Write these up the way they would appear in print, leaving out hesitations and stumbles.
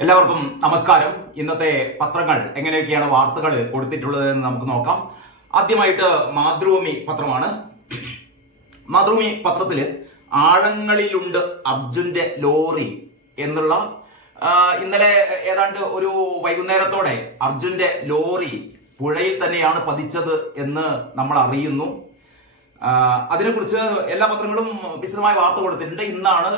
എല്ലാവർക്കും നമസ്കാരം. ഇന്നത്തെ പത്രങ്ങൾ എങ്ങനെയൊക്കെയാണ് വാർത്തകൾ കൊടുത്തിട്ടുള്ളത് എന്ന് നമുക്ക് നോക്കാം. ആദ്യമായിട്ട് മാതൃഭൂമി പത്രമാണ്. മാതൃഭൂമി പത്രത്തില് ആഴങ്ങളിലുണ്ട് അർജുന്റെ ലോറി എന്നുള്ള ഇന്നലെ ഏതാണ്ട് ഒരു വൈകുന്നേരത്തോടെ അർജുന്റെ ലോറി പുഴയിൽ തന്നെയാണ് പതിച്ചത് എന്ന് നമ്മൾ അറിയുന്നു. അതിനെക്കുറിച്ച് എല്ലാ പത്രങ്ങളും വിശദമായ വാർത്ത കൊടുത്തിട്ടുണ്ട്. ഇന്നാണ്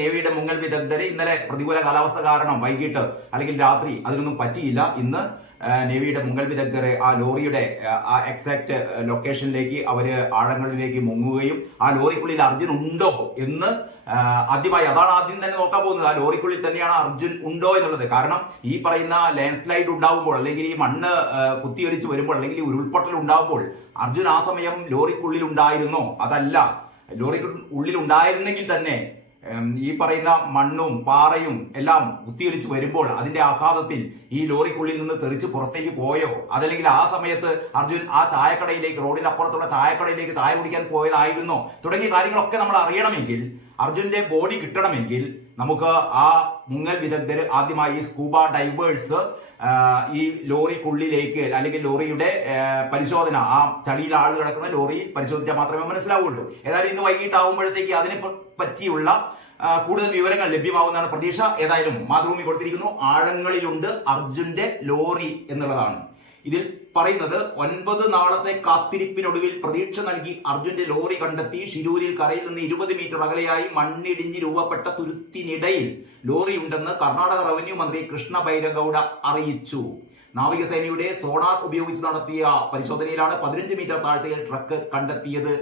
നേവിയുടെ മുങ്ങൽ വിദഗ്ധര് ഇന്നലെ പ്രതികൂല കാലാവസ്ഥ കാരണം വൈകിട്ട് അല്ലെങ്കിൽ രാത്രി അതിനൊന്നും പറ്റിയില്ല. ഇന്ന് നേവിയുടെ മുങ്ങൽ വിദഗ്ധരെ ആ ലോറിയുടെ ആ എക്സാക്ട് ലൊക്കേഷനിലേക്ക് അവര് ആഴങ്ങളിലേക്ക് മുങ്ങുകയും ആ ലോറിക്കുള്ളിൽ അർജുൻ ഉണ്ടോ എന്ന് അതാണ് ആദ്യം തന്നെ നോക്കാൻ പോകുന്നത്. ആ ലോറിക്കുള്ളിൽ തന്നെയാണ് അർജുൻ ഉണ്ടോ എന്നുള്ളത്. കാരണം ഈ പറയുന്ന ലാൻഡ് സ്ലൈഡ് ഉണ്ടാവുമ്പോൾ അല്ലെങ്കിൽ ഈ മണ്ണ് കുത്തിയൊലിച്ച് വരുമ്പോൾ അല്ലെങ്കിൽ ഈ ഉരുൾപൊട്ടൽ ഉണ്ടാവുമ്പോൾ അർജുൻ ആ സമയം ലോറിക്കുള്ളിൽ ഉണ്ടായിരുന്നോ? അതല്ല, ലോറിക്കുള്ളിൽ ഉണ്ടായിരുന്നെങ്കിൽ തന്നെ ഈ പറയുന്ന മണ്ണും പാറയും എല്ലാം കുത്തിയൊലിച്ച് വരുമ്പോൾ അതിന്റെ ആഘാതത്തിൽ ഈ ലോറിക്കുള്ളിൽ നിന്ന് തെറിച്ച് പുറത്തേക്ക് പോയോ? അതല്ലെങ്കിൽ ആ സമയത്ത് അർജുൻ ആ ചായക്കടയിലേക്ക്, റോഡിനപ്പുറത്തുള്ള ചായക്കടയിലേക്ക് ചായ കുടിക്കാൻ പോയതായിരുന്നോ? തുടങ്ങിയ കാര്യങ്ങളൊക്കെ നമ്മൾ അറിയണമെങ്കിൽ, അർജുന്റെ ബോഡി കിട്ടണമെങ്കിൽ നമുക്ക് ആ മുങ്ങൽ വിദഗ്ധർ ആദ്യമായി സ്കൂബ ഡൈവേഴ്സ് ഈ ലോറിക്കുള്ളിലേക്ക് അല്ലെങ്കിൽ ലോറിയുടെ പരിശോധന, ആ ചളിയിൽ ആൾ കിടക്കുന്ന ലോറി പരിശോധിച്ചാൽ മാത്രമേ മനസ്സിലാവുള്ളൂ. ഏതായാലും ഇന്ന് വൈകിട്ടാവുമ്പോഴത്തേക്ക് അതിനെ പറ്റിയുള്ള കൂടുതൽ വിവരങ്ങൾ ലഭ്യമാവുന്നതാണ് പ്രതീക്ഷ. ഏതായാലും മാതൃഭൂമി കൊടുത്തിരിക്കുന്നു ആഴങ്ങളിലുണ്ട് അർജുന്റെ ലോറി എന്നുള്ളതാണ്. ഇതിൽ പറയുന്നത് 9 നാളത്തെ കാത്തിരിപ്പിനൊടുവിൽ പ്രതീക്ഷ നൽകി അർജുന്റെ ലോറി കണ്ടെത്തി. ഷിരൂരിൽ കരയിൽ നിന്ന് 20 മീറ്റർ അകലെയായി മണ്ണിടിഞ്ഞ് രൂപപ്പെട്ട തുരുത്തിനിടയിൽ ലോറിയുണ്ടെന്ന് കർണാടക റവന്യൂ മന്ത്രി കൃഷ്ണ ബൈരഗൌഡ അറിയിച്ചു. നാവികസേനയുടെ സോണാർ ഉപയോഗിച്ച് നടത്തിയ പരിശോധനയിലാണ് 15 മീറ്റർ താഴ്ചയിൽ ട്രക്ക് കണ്ടെത്തിയത്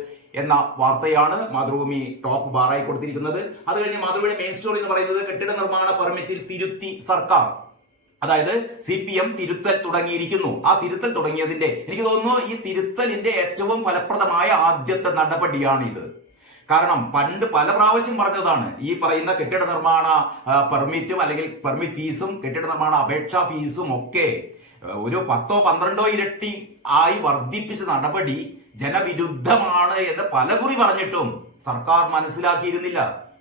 എന്ന വാർത്തയാണ് മാതൃഭൂമി ടോപ്പ് ബാറായി കൊടുത്തിരിക്കുന്നത്. അത് കഴിഞ്ഞ് മാതൃഭൂമിയുടെ മെയിൻ സ്റ്റോറി എന്ന് പറയുന്നത് കെട്ടിട നിർമ്മാണ പെർമിറ്റിൽ തിരുത്തി സർക്കാർ. അതായത് CPM തിരുത്തൽ തുടങ്ങിയിരിക്കുന്നു. ആ തിരുത്തൽ തുടങ്ങിയതിന്റെ എനിക്ക് തോന്നുന്നു ഈ തിരുത്തലിന്റെ ഏറ്റവും ഫലപ്രദമായ ആദ്യത്തെ നടപടിയാണ് ഇത്. കാരണം പണ്ട് പല പ്രാവശ്യം പറഞ്ഞതാണ് ഈ പറയുന്ന കെട്ടിട നിർമ്മാണ പെർമിറ്റും അല്ലെങ്കിൽ പെർമിറ്റ് ഫീസും കെട്ടിട നിർമ്മാണ അപേക്ഷാ ഫീസും ഒക്കെ ഒരു 10-12 ഇരട്ടി ആയി വർദ്ധിപ്പിച്ച നടപടി ജനവിരുദ്ധമാണ് എന്ന് പലകുറി പറഞ്ഞിട്ടും സർക്കാർ മനസ്സിലാക്കിയിരുന്നില്ല.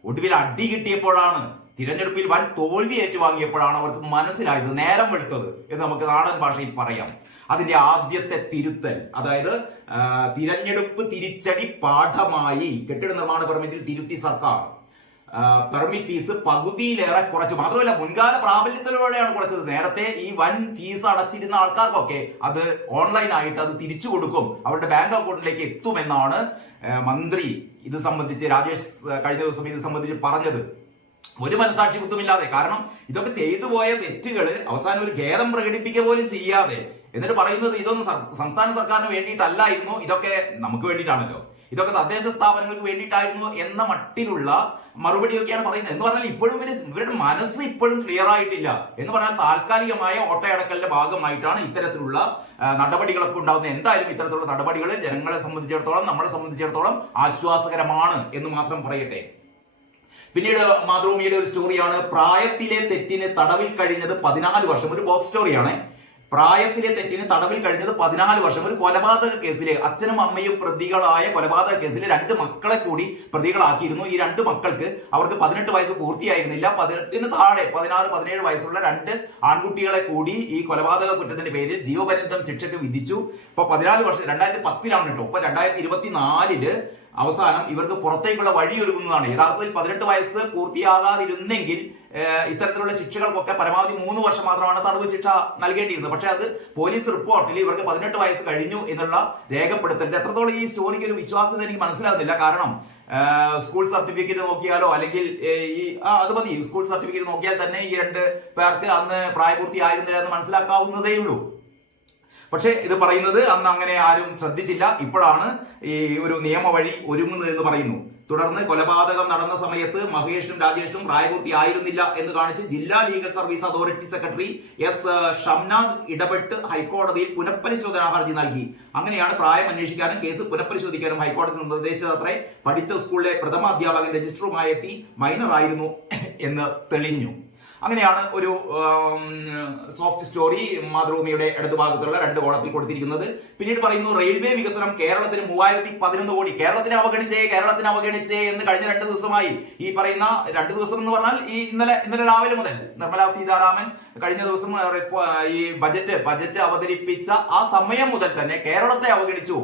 ഒടുവിൽ അടി കിട്ടിയപ്പോഴാണ്, തിരഞ്ഞെടുപ്പിൽ വൻ തോൽവി ഏറ്റുവാങ്ങിയപ്പോഴാണ് അവർക്ക് മനസ്സിലായത്, നേരം വെളുത്തത് എന്ന് നമുക്ക് നാടൻ ഭാഷയിൽ പറയാം. അതിന്റെ ആദ്യത്തെ തിരുത്തൽ, അതായത് തിരഞ്ഞെടുപ്പ് തിരിച്ചടി പാഠമായി കെട്ടിട നിർമ്മാണ പെർമിറ്റിൽ തിരുത്തി സർക്കാർ. പെർമിറ്റ് ഫീസ് പകുതിയിലേറെ കുറച്ചു. മാത്രമല്ല മുൻകാല പ്രാബല്യത്തിലൂടെയാണ് കുറച്ചത്. നേരത്തെ ഈ വൻ ഫീസ് അടച്ചിരുന്ന ആൾക്കാർക്കൊക്കെ അത് ഓൺലൈനായിട്ട് അത് തിരിച്ചു കൊടുക്കും, അവരുടെ ബാങ്ക് അക്കൗണ്ടിലേക്ക് എത്തുമെന്നാണ് മന്ത്രി ഇത് സംബന്ധിച്ച്, രാജേഷ് കഴിഞ്ഞ ദിവസം ഇത് സംബന്ധിച്ച് പറഞ്ഞത്. ഒരു മനസാക്ഷി കുത്തുമില്ലാതെ, കാരണം ഇതൊക്കെ ചെയ്തു പോയ തെറ്റുകൾ അവസാനം ഒരു ഖേദം പ്രകടിപ്പിക്കുക പോലും ചെയ്യാതെ എന്നിട്ട് പറയുന്നത് ഇതൊന്നും സംസ്ഥാന സർക്കാരിന് വേണ്ടിയിട്ടല്ലായിരുന്നു, ഇതൊക്കെ നമുക്ക് വേണ്ടിയിട്ടാണല്ലോ, ഇതൊക്കെ തദ്ദേശ സ്ഥാപനങ്ങൾക്ക് വേണ്ടിയിട്ടായിരുന്നു എന്ന മട്ടിലുള്ള മറുപടിയൊക്കെയാണ് പറയുന്നത്. എന്ന് പറഞ്ഞാൽ ഇപ്പോഴും ഇവരുടെ മനസ്സ് ഇപ്പോഴും ക്ലിയർ ആയിട്ടില്ല. എന്ന് പറഞ്ഞാൽ താൽക്കാലികമായ ഓട്ടയടക്കലിന്റെ ഭാഗമായിട്ടാണ് ഇത്തരത്തിലുള്ള നടപടികളൊക്കെ ഉണ്ടാകുന്നത്. എന്തായാലും ഇത്തരത്തിലുള്ള നടപടികൾ ജനങ്ങളെ സംബന്ധിച്ചിടത്തോളം, നമ്മളെ സംബന്ധിച്ചിടത്തോളം ആശ്വാസകരമാണ് എന്ന് മാത്രം പറയട്ടെ. പിന്നീട് മാതൃഭൂമിയുടെ ഒരു സ്റ്റോറിയാണ് പ്രായത്തിലെ തെറ്റിന് തടവിൽ കഴിഞ്ഞത് 14 വർഷം. ഒരു ബോക്സ് സ്റ്റോറിയാണ്. പ്രായത്തിലെ തെറ്റിന് തടവിൽ കഴിഞ്ഞത് 14 വർഷം. ഒരു കൊലപാതക കേസിലെ അച്ഛനും അമ്മയും പ്രതികളായ കൊലപാതക കേസിലെ 2 മക്കളെ കൂടി പ്രതികളാക്കിയിരുന്നു. ഈ 2 മക്കൾക്ക് അവർക്ക് 18 വയസ്സ് പൂർത്തിയായിരുന്നില്ല. 18 താഴെ 16-17 വയസ്സുള്ള 2 ആൺകുട്ടികളെ കൂടി ഈ കൊലപാതക കുറ്റത്തിന്റെ പേരിൽ ജീവപര്യന്തം ശിക്ഷയ്ക്ക് വിധിച്ചു. ഇപ്പൊ 14 വർഷം 2010 കേട്ടോ. ഇപ്പൊ 2024 അവസാനം ഇവർക്ക് പുറത്തേക്കുള്ള വഴിയൊരുങ്ങുന്നതാണ്. യഥാർത്ഥത്തിൽ 18 വയസ്സ് പൂർത്തിയാകാതിരുന്നെങ്കിൽ ഇത്തരത്തിലുള്ള ശിക്ഷകൾക്കൊക്കെ പരമാവധി 3 വർഷം മാത്രമാണ് തടവ് ശിക്ഷ നൽകേണ്ടിയിരുന്നത്. പക്ഷെ അത് പോലീസ് റിപ്പോർട്ടിൽ ഇവർക്ക് 18 വയസ്സ് കഴിഞ്ഞു എന്നുള്ള രേഖപ്പെടുത്തൽ. എത്രത്തോളം ഈ സ്റ്റോറിക്ക് ഒരു വിശ്വാസം എനിക്ക് മനസ്സിലാകുന്നില്ല. കാരണം സ്കൂൾ സർട്ടിഫിക്കറ്റ് നോക്കിയാലോ അല്ലെങ്കിൽ അത് മതി, സ്കൂൾ സർട്ടിഫിക്കറ്റ് നോക്കിയാൽ തന്നെ ഈ 2 പേർക്ക് അന്ന് പ്രായപൂർത്തിയായിരുന്നില്ല എന്ന് മനസ്സിലാക്കാവുന്നതേ ഉള്ളൂ. പക്ഷെ ഇത് പറയുന്നത് അന്ന് അങ്ങനെ ആരും ശ്രദ്ധിച്ചില്ല. ഇപ്പോഴാണ് ഈ ഒരു നിയമ വഴി ഒരുങ്ങുന്നത് എന്ന് പറയുന്നു. തുടർന്ന് കൊലപാതകം നടന്ന സമയത്ത് മഹേഷിനും രാജേഷിനും പ്രായപൂർത്തിയായിരുന്നില്ല എന്ന് കാണിച്ച് ജില്ലാ legal service authority secretary S Shamnath ഇടപെട്ട് ഹൈക്കോടതിയിൽ പുനഃപരിശോധനാ ഹർജി നൽകി. അങ്ങനെയാണ് പ്രായം അന്വേഷിക്കാനും കേസ് പുനഃപരിശോധിക്കാനും ഹൈക്കോടതി നിർദ്ദേശിച്ചതത്രേ. പഠിച്ച സ്കൂളിലെ പ്രഥമ അധ്യാപകൻ രജിസ്റ്ററുമായി എത്തി മൈനർ ആയിരുന്നു എന്ന് തെളിഞ്ഞു. അങ്ങനെയാണ് ഒരു സോഫ്റ്റ് സ്റ്റോറി മാതൃഭൂമിയുടെ ഇടതുഭാഗത്തുള്ള 2 കോളത്തിൽ കൊടുത്തിരിക്കുന്നത്. പിന്നീട് പറയുന്നു, റെയിൽവേ വികസനം കേരളത്തിന് 3011 കോടി. കേരളത്തിനെ അവഗണിച്ചേ എന്ന് കഴിഞ്ഞ 2 ദിവസമായി ഈ പറയുന്ന 2 ദിവസം എന്ന് പറഞ്ഞാൽ ഈ ഇന്നലെ രാവിലെ മുതൽ നിർമ്മലാ സീതാരാമൻ കഴിഞ്ഞ ദിവസം ഈ ബജറ്റ് അവതരിപ്പിച്ച ആ സമയം മുതൽ തന്നെ കേരളത്തെ അവഗണിച്ചു.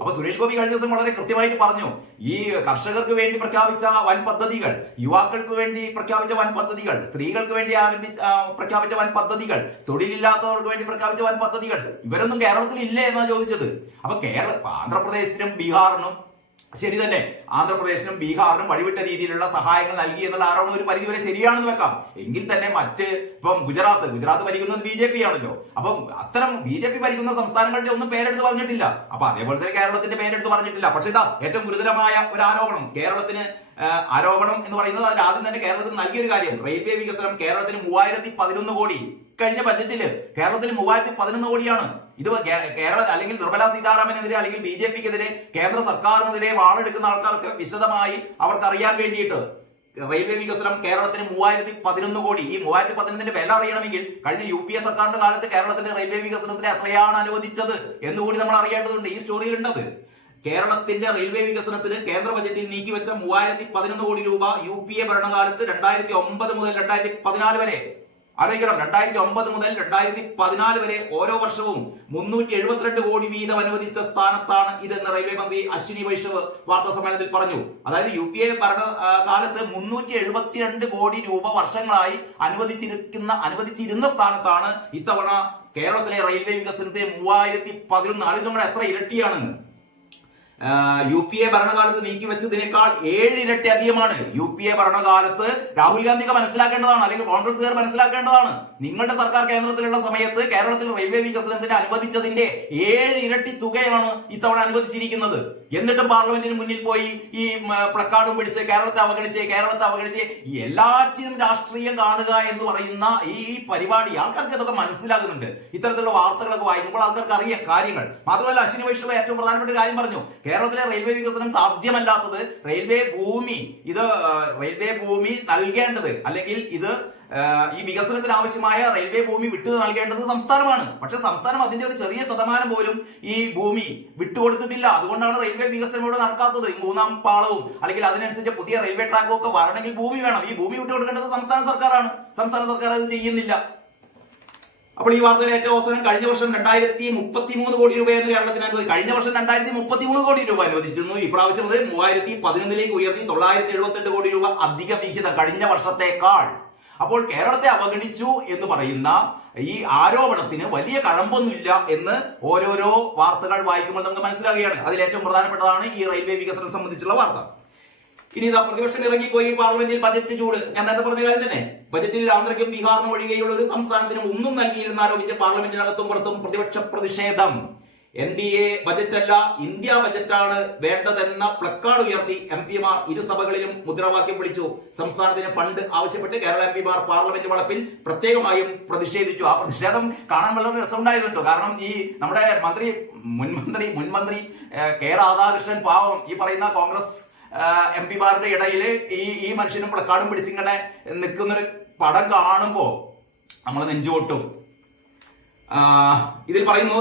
അപ്പൊ സുരേഷ് ഗോപി കഴിഞ്ഞ ദിവസം വളരെ കൃത്യമായിട്ട് പറഞ്ഞു, ഈ കർഷകർക്ക് വേണ്ടി പ്രഖ്യാപിച്ച വൻ പദ്ധതികൾ, യുവാക്കൾക്ക് വേണ്ടി പ്രഖ്യാപിച്ച വൻ പദ്ധതികൾ, സ്ത്രീകൾക്ക് വേണ്ടി പ്രഖ്യാപിച്ച വൻ പദ്ധതികൾ, തൊഴിലില്ലാത്തവർക്ക് വേണ്ടി പ്രഖ്യാപിച്ച വൻ പദ്ധതികൾ ഇവരൊന്നും കേരളത്തിൽ ഇല്ലേ എന്നാണ് ചോദിച്ചത്. അപ്പൊ ആന്ധ്രാപ്രദേശിനും ബീഹാറിനും ശരി തന്നെ, ആന്ധ്രാപ്രദേശിനും ബീഹാറിനും വഴിവിട്ട രീതിയിലുള്ള സഹായങ്ങൾ നൽകി എന്നുള്ള ആരോപണം ഒരു പരിധിവരെ ശരിയാണെന്ന് വെക്കാം. എങ്കിൽ തന്നെ ഇപ്പം ഗുജറാത്ത് ഭരിക്കുന്നത് BJP ആണല്ലോ. അപ്പം അത്തരം BJP ഭരിക്കുന്ന സംസ്ഥാനങ്ങളുടെ ഒന്നും പേരെടുത്ത് പറഞ്ഞിട്ടില്ല. അപ്പൊ അതേപോലെ തന്നെ കേരളത്തിന്റെ പേരെടുത്ത് പറഞ്ഞിട്ടില്ല. പക്ഷെ ഇതാ ഏറ്റവും ഗുരുതരമായ ഒരു ആരോപണം ആരോപണം എന്ന് പറയുന്നത് അതിൽ ആദ്യം തന്നെ കേരളത്തിന് നൽകിയൊരു കാര്യം, റെയിൽവേ വികസനം കേരളത്തിന് 3011 കോടി. കഴിഞ്ഞ ബജറ്റില് കേരളത്തിന് 3011 കോടിയാണ്. ഇത് അല്ലെങ്കിൽ നിർമ്മലാ സീതാരാമനെതിരെ അല്ലെങ്കിൽ BJPക്കെതിരെ കേന്ദ്ര സർക്കാരിനെതിരെ വാളെടുക്കുന്ന ആൾക്കാർക്ക് വിശദമായി അവർക്ക് അറിയാൻ വേണ്ടിയിട്ട് റെയിൽവേ വികസനം കേരളത്തിന് 3011 കോടി. ഈ 3011ന്റെ വില അറിയണമെങ്കിൽ കഴിഞ്ഞ UPA സർക്കാരിന്റെ കാലത്ത് കേരളത്തിന്റെ റെയിൽവേ വികസനത്തിന് എത്രയാണ് അനുവദിച്ചത് എന്നുകൂടി നമ്മൾ അറിയേണ്ടതുണ്ട്. ഈ സ്റ്റോറിയിൽ ഉണ്ടത്. കേരളത്തിന്റെ റെയിൽവേ വികസനത്തിന് കേന്ദ്ര ബജറ്റിൽ നീക്കിവെച്ച 3011 കോടി രൂപ UPA ഭരണകാലത്ത് 2009 മുതൽ 2014 വരെ ആലോചിക്കണം. 2009 മുതൽ 2014 വരെ ഓരോ വർഷവും 372 കോടി വീതം അനുവദിച്ച സ്ഥാനത്താണ് ഇതെന്ന് റെയിൽവേ മന്ത്രി അശ്വിനി വൈഷ്ണവ് വാർത്താ സമ്മേളനത്തിൽ പറഞ്ഞു. അതായത് UPA ഭരണകാലത്ത് 372 കോടി രൂപ വർഷങ്ങളായി അനുവദിച്ചിരുന്ന സ്ഥാനത്താണ് ഇത്തവണ കേരളത്തിലെ റെയിൽവേ വികസനത്തിന് 3011. ആലോചിച്ചാൽ എത്ര ഇരട്ടിയാണെന്ന്. UPA ഭരണകാലത്ത് നീക്കിവെച്ചതിനേക്കാൾ 7 ഇരട്ടി അധികമാണ്. UPA ഭരണകാലത്ത് രാഹുൽ ഗാന്ധിക്ക് മനസ്സിലാക്കേണ്ടതാണ്, അല്ലെങ്കിൽ കോൺഗ്രസുകാർ മനസ്സിലാക്കേണ്ടതാണ്. നിങ്ങളുടെ സർക്കാർ കേന്ദ്രത്തിലുള്ള സമയത്ത് കേരളത്തിൽ റെയിൽവേ വികസനത്തിന് അനുവദിച്ചതിന്റെ 7 ഇരട്ടി തുകയാണ് ഇത്തവണ അനുവദിച്ചിരിക്കുന്നത്. എന്നിട്ടും പാർലമെന്റിന് മുന്നിൽ പോയി ഈ പ്ലക്കാർഡും പിടിച്ച് കേരളത്തെ അവഗണിച്ച് എല്ലാറ്റിനും രാഷ്ട്രീയം കാണുക എന്ന് പറയുന്ന ഈ പരിപാടി ആൾക്കാർക്ക് ഇതൊക്കെ മനസ്സിലാകുന്നുണ്ട്. ഇത്തരത്തിലുള്ള വാർത്തകളൊക്കെ വായിക്കുമ്പോൾ ആൾക്കാർക്ക് അറിയാം കാര്യങ്ങൾ. മാത്രമല്ല അശ്വിനി വൈഷ്ണവ് ഏറ്റവും പ്രധാനപ്പെട്ട കാര്യം പറഞ്ഞു, കേരളത്തിലെ റെയിൽവേ വികസനം സാധ്യമല്ലാത്തത് റെയിൽവേ ഭൂമി നൽകേണ്ടത്, അല്ലെങ്കിൽ ഈ വികസനത്തിന് ആവശ്യമായ റെയിൽവേ ഭൂമി വിട്ടു നൽകേണ്ടത് സംസ്ഥാനമാണ്. പക്ഷെ സംസ്ഥാനം അതിന്റെ ഒരു ചെറിയ ശതമാനം പോലും ഈ ഭൂമി വിട്ടുകൊടുത്തിട്ടില്ല. അതുകൊണ്ടാണ് റെയിൽവേ വികസനം ഇവിടെ നടക്കാത്തത്. 3ാം പാളവും അല്ലെങ്കിൽ അതിനനുസരിച്ച് പുതിയ റെയിൽവേ ട്രാക്കും ഒക്കെ വരണമെങ്കിൽ ഭൂമി വേണം. ഈ ഭൂമി വിട്ടുകൊടുക്കേണ്ടത് സംസ്ഥാന സർക്കാരാണ്. സംസ്ഥാന സർക്കാർ അത് ചെയ്യുന്നില്ല. അപ്പോൾ ഈ വാർത്തയുടെ ഏറ്റവും അവസാനം കഴിഞ്ഞ വർഷം 2033 കോടി രൂപയായിരുന്നു കേരളത്തിന് അനുവദിച്ചത്. കഴിഞ്ഞ വർഷം 2033 കോടി രൂപ അനുവദിച്ചിരുന്നു. ഇപ്രാവശ്യം അത് 3011ലേക്ക് ഉയർത്തി 978 കോടി രൂപ അധിക വിഹിതം കഴിഞ്ഞ വർഷത്തേക്കാൾ. അപ്പോൾ കേരളത്തെ അവഗണിച്ചു എന്ന് പറയുന്ന ഈ ആരോപണത്തിന് വലിയ കഴമ്പൊന്നുമില്ല എന്ന് ഓരോരോ വാർത്തകൾ വായിക്കുമ്പോൾ നമുക്ക് മനസ്സിലാവുകയാണ്. അതിൽ ഏറ്റവും പ്രധാനപ്പെട്ടതാണ് ഈ റെയിൽവേ വികസനം സംബന്ധിച്ചുള്ള വാർത്ത. ഇനി ഇതാ പ്രതിപക്ഷം ഇറങ്ങിപ്പോയി പാർലമെന്റിൽ ബജറ്റ് ചൂട്. ഞാൻ നേരത്തെ പറഞ്ഞ കാര്യം തന്നെ, ബജറ്റിൽ ആന്ധ്രയ്ക്കും ബീഹാറിനും ഒഴികെയുള്ള ഒരു സംസ്ഥാനത്തിനും ഒന്നും നൽകിയില്ലെന്ന് ആരോപിച്ച് പാർലമെന്റിനകത്തും പുറത്തും പ്രതിപക്ഷ പ്രതിഷേധം. NDA ബജറ്റല്ല, ഇന്ത്യ ബജറ്റാണ് വേണ്ടതെന്ന പ്ലക്കാർഡ് ഉയർത്തി MP-മാർ ഇരുസഭകളിലും മുദ്രാവാക്യം വിളിച്ചു. സംസ്ഥാനത്തിന് ഫണ്ട് ആവശ്യപ്പെട്ട് കേരള MP-മാർ പാർലമെന്റ് വളപ്പിൽ പ്രത്യേകമായും പ്രതിഷേധിച്ചു. ആ പ്രതിഷേധം കാണാൻ വളരെ രസമുണ്ടായിരുന്നു കേട്ടോ. കാരണം ഈ നമ്മുടെ മുൻമന്ത്രി K. രാധാകൃഷ്ണൻ പാവം ഈ പറയുന്ന കോൺഗ്രസ് MP-മാരുടെ ഇടയിൽ ഈ മനുഷ്യനും പ്ലക്കാർഡും പിടിച്ചിങ്ങനെ നിൽക്കുന്നൊരു പടം കാണുമ്പോ നമ്മൾ നെഞ്ചുകൊട്ടും. ഇതിൽ പറയുന്നു,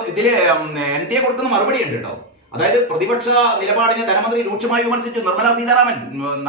NDA കൊടുക്കുന്ന മറുപടി ഉണ്ട് കേട്ടോ. അതായത് പ്രതിപക്ഷ നിലപാടിനെ ധനമന്ത്രി രൂക്ഷമായി വിമർശിച്ചു. നിർമ്മലാ സീതാരാമൻ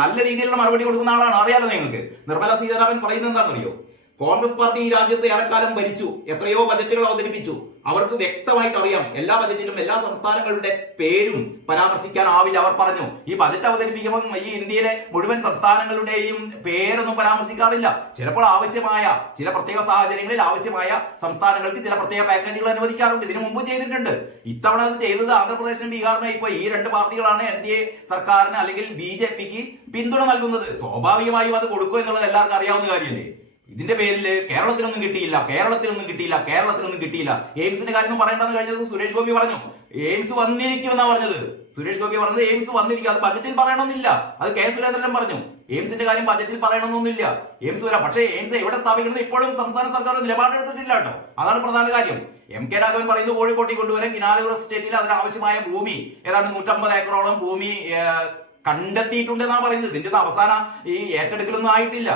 നല്ല രീതിയിലുള്ള മറുപടി കൊടുക്കുന്ന ആളാണ്, അറിയാലോ നിങ്ങൾക്ക്. നിർമ്മലാ സീതാരാമൻ പറയുന്നത് എന്താണെന്നറിയോ? കോൺഗ്രസ് പാർട്ടി ഈ രാജ്യത്ത് ഏറെക്കാലം ഭരിച്ചു, എത്രയോ ബജറ്റുകൾ അവതരിപ്പിച്ചു. അവർക്ക് വ്യക്തമായിട്ട് അറിയാം എല്ലാ ബജറ്റിലും എല്ലാ സംസ്ഥാനങ്ങളുടെ പേരും പരാമർശിക്കാനാവില്ല. അവർ പറഞ്ഞു, ഈ ബജറ്റ് അവതരിപ്പിക്കുമ്പോൾ ഈ ഇന്ത്യയിലെ മുഴുവൻ സംസ്ഥാനങ്ങളുടെയും പേരൊന്നും പരാമർശിക്കാറില്ല. ചിലപ്പോൾ ആവശ്യമായ ചില പ്രത്യേക സാഹചര്യങ്ങളിൽ ആവശ്യമായ സംസ്ഥാനങ്ങൾക്ക് ചില പ്രത്യേക പാക്കേജുകൾ അനുവദിക്കാറുണ്ട്. ഇതിനു മുമ്പ് ചെയ്തിട്ടുണ്ട്. ഇത്തവണ അത് ചെയ്തത് ആന്ധ്രാപ്രദേശിനും ബീഹാറിനും. ഇപ്പൊ ഈ 2 പാർട്ടികളാണ് NDA സർക്കാരിന് അല്ലെങ്കിൽ BJPക്ക് പിന്തുണ നൽകുന്നത്. സ്വാഭാവികമായും അത് കൊടുക്കുക എന്നുള്ളത് എല്ലാവർക്കും അറിയാവുന്ന കാര്യമല്ലേ. ഇതിന്റെ പേരിൽ കേരളത്തിനൊന്നും കിട്ടിയില്ല. എയിംസിന്റെ കാര്യം പറയേണ്ടെന്ന് കഴിഞ്ഞത് സുരേഷ് ഗോപി പറഞ്ഞു. എയിംസ് വന്നിരിക്കുമെന്നാണ് പറഞ്ഞത്. സുരേഷ് ഗോപി പറഞ്ഞത് എയിംസ് വന്നിരിക്കും, അത് ബജറ്റിൽ പറയണമെന്നില്ല. അത് K. സുരേന്ദ്രൻ പറഞ്ഞു. എയിംസിന്റെ കാര്യം ബജറ്റിൽ പറയണമെന്നൊന്നുമില്ല. എയിംസ് വരാം, പക്ഷേ എയിംസ് എവിടെ സ്ഥാപിക്കുന്നത് ഇപ്പോഴും സംസ്ഥാന സർക്കാർ നിലപാടെടുത്തിട്ടില്ല കേട്ടോ. അതാണ് പ്രധാന കാര്യം. MK രാഘവൻ പറയുന്നത് കോഴിക്കോട്ടേക്ക് കൊണ്ടുവരാൻ കിനാലൂർ എസ്റ്റേറ്റിൽ അതിനാവശ്യമായ ഭൂമി ഏതാണ്ട് 150 ഏക്കറോളം ഭൂമി കണ്ടെത്തിയിട്ടുണ്ടെന്നാണ് പറയുന്നത്. ഇതിന്റെ അവസാന ഈ ഏറ്റെടുക്കലൊന്നും ആയിട്ടില്ല.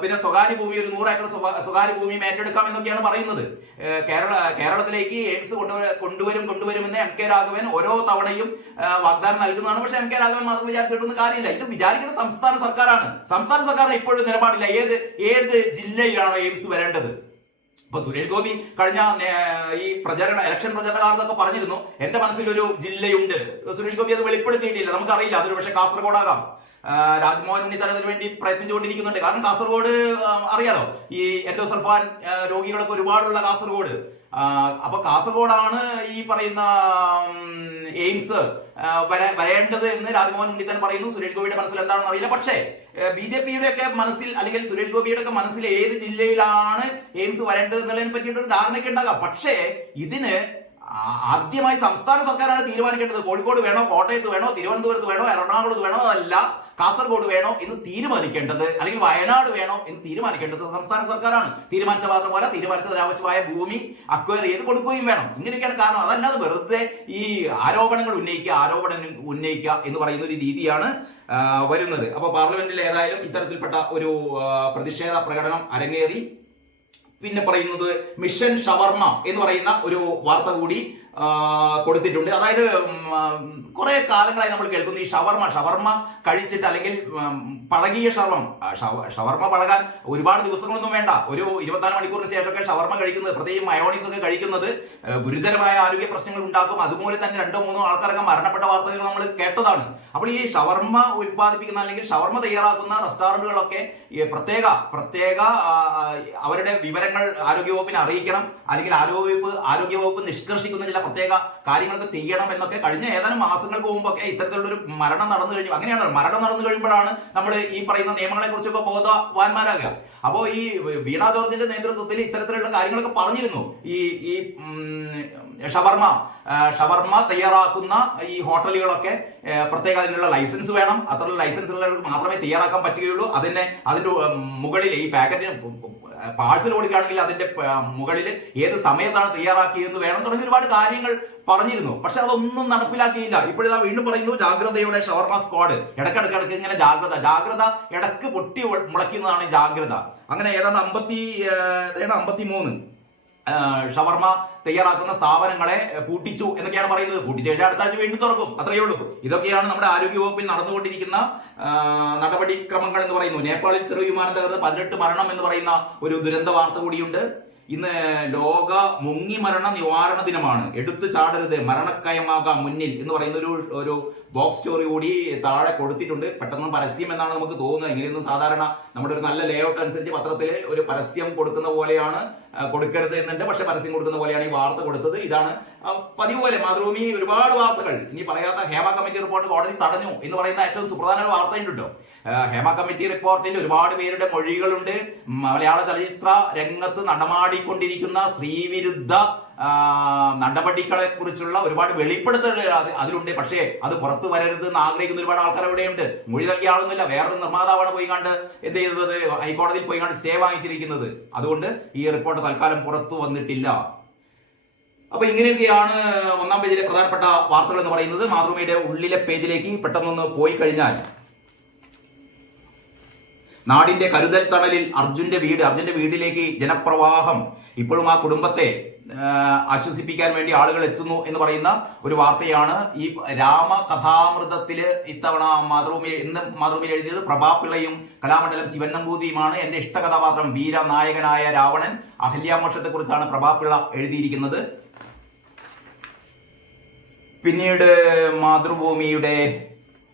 പിന്നെ സ്വകാര്യ ഭൂമി ഒരു 100 ഏക്കർ സ്വകാര്യ ഭൂമി ഏറ്റെടുക്കാം എന്നൊക്കെയാണ് പറയുന്നത്. കേരളത്തിലേക്ക് എയിംസ് കൊണ്ടുവരുമെന്ന് MK രാഘവൻ ഓരോ തവണയും വാഗ്ദാനം നൽകുന്നതാണ്. പക്ഷെ MK രാഘവൻ മാത്രം വിചാരിച്ചിട്ടൊന്നും കാര്യമില്ല. ഇത് വിചാരിക്കുന്ന സംസ്ഥാന സർക്കാരാണ്. സംസ്ഥാന സർക്കാരിന് ഇപ്പോഴും നിലപാടില്ല ഏത് ജില്ലയിലാണോ എയിംസ് വരേണ്ടത്. ഇപ്പൊ സുരേഷ് ഗോപി കഴിഞ്ഞ ഈ ഇലക്ഷൻ പ്രചരണ കാലത്തൊക്കെ പറഞ്ഞിരുന്നു, എന്റെ മനസ്സിൽ ഒരു ജില്ലയുണ്ട്. സുരേഷ് ഗോപി അത് വെളിപ്പെടുത്തിയിട്ടില്ല. നമുക്കറിയില്ല, അതൊരു പക്ഷെ കാസർഗോഡാകാം. രാജ്മോഹൻ ഉണ്ണിത്താൻ അതിനു വേണ്ടി പ്രയത്നിച്ചുകൊണ്ടിരിക്കുന്നുണ്ട്. കാരണം കാസർഗോഡ് അറിയാലോ, ഈ എൻഡോസൾഫാൻ രോഗികളൊക്കെ ഒരുപാടുള്ള കാസർഗോഡ്. അപ്പൊ കാസർഗോഡാണ് ഈ പറയുന്ന എയിംസ് വരേണ്ടത് എന്ന് രാജ്മോഹൻ ഉണ്ണിത്താൻ പറയുന്നു. സുരേഷ് ഗോപിയുടെ മനസ്സിൽ എന്താണെന്ന് അറിയില്ല. പക്ഷേ BJPയുടെ ഒക്കെ മനസ്സിൽ അല്ലെങ്കിൽ സുരേഷ് ഗോപിയുടെ ഒക്കെ മനസ്സിൽ ഏത് ജില്ലയിലാണ് എയിംസ് വരേണ്ടത് എന്നുള്ളതിനെ പറ്റിയിട്ടൊരു ധാരണയൊക്കെ ഉണ്ടാകാം. പക്ഷേ ഇതിന് ആദ്യമായി സംസ്ഥാന സർക്കാരാണ് തീരുമാനിക്കേണ്ടത്. കോഴിക്കോട് വേണോ, കോട്ടയത്ത് വേണോ, തിരുവനന്തപുരത്ത് വേണോ, എറണാകുളത്ത് വേണോ, അതല്ല കാസർഗോഡ് വേണോ എന്ന് തീരുമാനിക്കേണ്ടത്, അല്ലെങ്കിൽ വയനാട് വേണോ എന്ന് തീരുമാനിക്കേണ്ടത് സംസ്ഥാന സർക്കാരാണ്. തീരുമാനിച്ച മാത്രം പോലെ തീരുമാനിച്ചതിനാവശ്യമായ ഭൂമി അക്വയർ ചെയ്ത് കൊടുക്കുകയും വേണം. ഇങ്ങനെയൊക്കെയാണ് കാരണം. അതല്ലാതെ വെറുതെ ഈ ആരോപണങ്ങൾ ഉന്നയിക്കുക എന്ന് പറയുന്ന ഒരു രീതിയാണ് വരുന്നത്. അപ്പൊ പാർലമെന്റിൽ ഏതായാലും ഇത്തരത്തിൽപ്പെട്ട ഒരു പ്രതിഷേധ പ്രകടനം അരങ്ങേറി. പിന്നെ പറയുന്നത് മിഷൻ ഷവർമ എന്ന് പറയുന്ന ഒരു വാർത്ത കൂടി കൊടുത്തിട്ടുണ്ട്. അതായത് കുറെ കാലങ്ങളായി നമ്മൾ കേൾക്കുന്നു ഈ ഷവർമ കഴിച്ചിട്ട്, അല്ലെങ്കിൽ പഴകിയ ഷവർമ പഴകാൻ ഒരുപാട് ദിവസങ്ങളൊന്നും വേണ്ട. ഒരു 24 മണിക്കൂറിന് ശേഷമൊക്കെ ഷവർമ കഴിക്കുന്നത്, പ്രത്യേകിച്ച് മയോണീസ് ഒക്കെ കഴിക്കുന്നത് ഗുരുതരമായ ആരോഗ്യ പ്രശ്നങ്ങൾ ഉണ്ടാക്കും. അതുപോലെ തന്നെ 2-3 ആൾക്കാരൊക്കെ മരണപ്പെട്ട വാർത്തകൾ നമ്മൾ കേട്ടതാണ്. അപ്പോൾ ഈ ഷവർമ ഉൽപ്പാദിപ്പിക്കുന്ന അല്ലെങ്കിൽ ഷവർമ തയ്യാറാക്കുന്ന റെസ്റ്റോറന്റുകളൊക്കെ പ്രത്യേക അവരുടെ വിവരങ്ങൾ ആരോഗ്യവകുപ്പിനെ അറിയിക്കണം, അല്ലെങ്കിൽ ആരോഗ്യവകുപ്പ് നിഷ്കർഷിക്കുന്ന ചില പ്രത്യേക കാര്യങ്ങളൊക്കെ ചെയ്യണം എന്നൊക്കെ കഴിഞ്ഞ ഏതാനും മാസങ്ങൾക്ക് മുമ്പൊക്കെ ഇത്തരത്തിലുള്ളൊരു മരണം നടന്നു കഴിഞ്ഞു. അങ്ങനെയാണ് മരണം നടന്നു കഴിയുമ്പോഴാണ് നമ്മൾ ഈ പറയുന്ന നിയമങ്ങളെ കുറിച്ചൊക്കെ ബോധവാന്മാരാകുക. അപ്പോൾ ഈ വീണ ജോർജിന്റെ നേതൃത്വത്തിൽ ഇത്തരത്തിലുള്ള കാര്യങ്ങളൊക്കെ പറഞ്ഞിരുന്നു. ഈ ഷവർമ തയ്യാറാക്കുന്ന ഈ ഹോട്ടലുകളൊക്കെ പ്രത്യേക അതിനുള്ള ലൈസൻസ് വേണം. അത്തരം ലൈസൻസ് ഉള്ളവർക്ക് മാത്രമേ തയ്യാറാക്കാൻ പറ്റുകയുള്ളൂ. അതിന്റെ മുകളിൽ ഈ പാക്കറ്റിന് പാഴ്സൽ കൊടുക്കുകയാണെങ്കിൽ അതിന്റെ മുകളിൽ ഏത് സമയത്താണ് തയ്യാറാക്കിയതെന്ന് വേണം, തുടങ്ങി ഒരുപാട് കാര്യങ്ങൾ പറഞ്ഞിരുന്നു. പക്ഷെ അതൊന്നും നടപ്പിലാക്കിയില്ല. ഇപ്പോഴിതാ വീണ്ടും പറയുന്നു ജാഗ്രതയോടെ ഷവർമ സ്ക്വാഡ്. ഇടയ്ക്കിടയ്ക്ക് ഇങ്ങനെ ജാഗ്രത ഇടക്ക് പൊട്ടി മുളയ്ക്കുന്നതാണ് ജാഗ്രത. അങ്ങനെ ഏതാണ്ട് 53 ഷവർമ തയ്യാറാക്കുന്ന സ്ഥാപനങ്ങളെ പൂട്ടിച്ചു എന്നൊക്കെയാണ് പറയുന്നത്. പൂട്ടിച്ചു കഴിഞ്ഞാൽ അടുത്ത ആഴ്ച വീണ്ടും തുറക്കും, അത്രയേ ഉള്ളൂ. ഇതൊക്കെയാണ് നമ്മുടെ ആരോഗ്യവകുപ്പിൽ നടന്നുകൊണ്ടിരിക്കുന്ന നടപടിക്രമങ്ങൾ എന്ന് പറയുന്നു. നേപ്പാളിൽ ചെറു വിമാനം തകർന്ന് 18 മരണം എന്ന് പറയുന്ന ഒരു ദുരന്ത വാർത്ത കൂടിയുണ്ട്. ഇന്ന് ലോക മുങ്ങിമരണ നിവാരണ ദിനമാണ്. എടുത്തു ചാടരുത്, മരണക്കയമാകാം മുന്നിൽ എന്ന് പറയുന്ന ഒരു ബോക്സ് സ്റ്റോറി കൂടി താഴെ കൊടുത്തിട്ടുണ്ട്. പെട്ടെന്ന് പരസ്യം എന്നാണ് നമുക്ക് തോന്നുന്നത്. ഇങ്ങനെയൊന്നും സാധാരണ നമ്മുടെ ഒരു നല്ല ലേഔട്ട് അനുസരിച്ച് പത്രത്തിൽ ഒരു പരസ്യം കൊടുക്കുന്ന പോലെയാണ്, കൊടുക്കരുത് എന്നുണ്ട്, പക്ഷെ പരസ്യം കൊടുക്കുന്ന പോലെയാണ് ഈ വാർത്ത കൊടുത്തത്. ഇതാണ് പതിവ് പോലെ മാതൃഭൂമി ഒരുപാട് വാർത്തകൾ, ഇനി പറയാത്ത ഹേമ കമ്മിറ്റി റിപ്പോർട്ട് കോടതി തടഞ്ഞു എന്ന് പറയുന്ന ഏറ്റവും സുപ്രധാന വാർത്തയുണ്ട് കേട്ടോ. ഹേമ കമ്മിറ്റി റിപ്പോർട്ടിൽ ഒരുപാട് പേരുടെ മൊഴികളുണ്ട്. മലയാള ചലച്ചിത്ര രംഗത്ത് നടമാടിക്കൊണ്ടിരിക്കുന്ന സ്ത്രീവിരുദ്ധ നടപടികളെ കുറിച്ചുള്ള ഒരുപാട് വെളിപ്പെടുത്തലുകൾ അതിലുണ്ട്. പക്ഷേ അത് പുറത്തു വരരുത് എന്ന് ആഗ്രഹിക്കുന്ന ഒരുപാട് ആൾക്കാർ ഇവിടെയുണ്ട്. മൊഴി നൽകിയ ആളൊന്നുമില്ല, വേറൊരു നിർമ്മാതാവാണ് പോയി കണ്ട് എന്ത് ചെയ്തത്, ഹൈക്കോടതിയിൽ പോയി കണ്ട് സ്റ്റേ വാങ്ങിച്ചിരിക്കുന്നത്. അതുകൊണ്ട് ഈ റിപ്പോർട്ട് തൽക്കാലം പുറത്തു വന്നിട്ടില്ല. അപ്പൊ ഇങ്ങനെയൊക്കെയാണ് ഒന്നാം പേജിലെ പ്രധാനപ്പെട്ട വാർത്തകൾ എന്ന് പറയുന്നത്. മാതൃഭൂമിയുടെ ഉള്ളിലെ പേജിലേക്ക് പെട്ടെന്നൊന്ന് പോയി കഴിഞ്ഞാൽ, നാടിന്റെ കരുതൽ തണലിൽ അർജുന്റെ വീട്ടിലേക്ക് ജനപ്രവാഹം. ഇപ്പോഴും ആ കുടുംബത്തെ ആശ്വസിപ്പിക്കാൻ വേണ്ടി ആളുകൾ എത്തുന്നു എന്ന് പറയുന്ന ഒരു വാർത്തയാണ്. ഈ രാമകഥാമൃതത്തില് ഇത്തവണ മാതൃഭൂമിയിൽ എഴുതിയത് പ്രഭാപിള്ളയും കലാമണ്ഡലം ശിവൻ നമ്പൂതിരിയുമാണ്. എന്റെ ഇഷ്ട കഥാപാത്രം വീരനായകനായ രാവണൻ. അഹല്യാമോക്ഷത്തെ കുറിച്ചാണ് പ്രഭാപിള്ള എഴുതിയിരിക്കുന്നത്. പിന്നീട് മാതൃഭൂമിയുടെ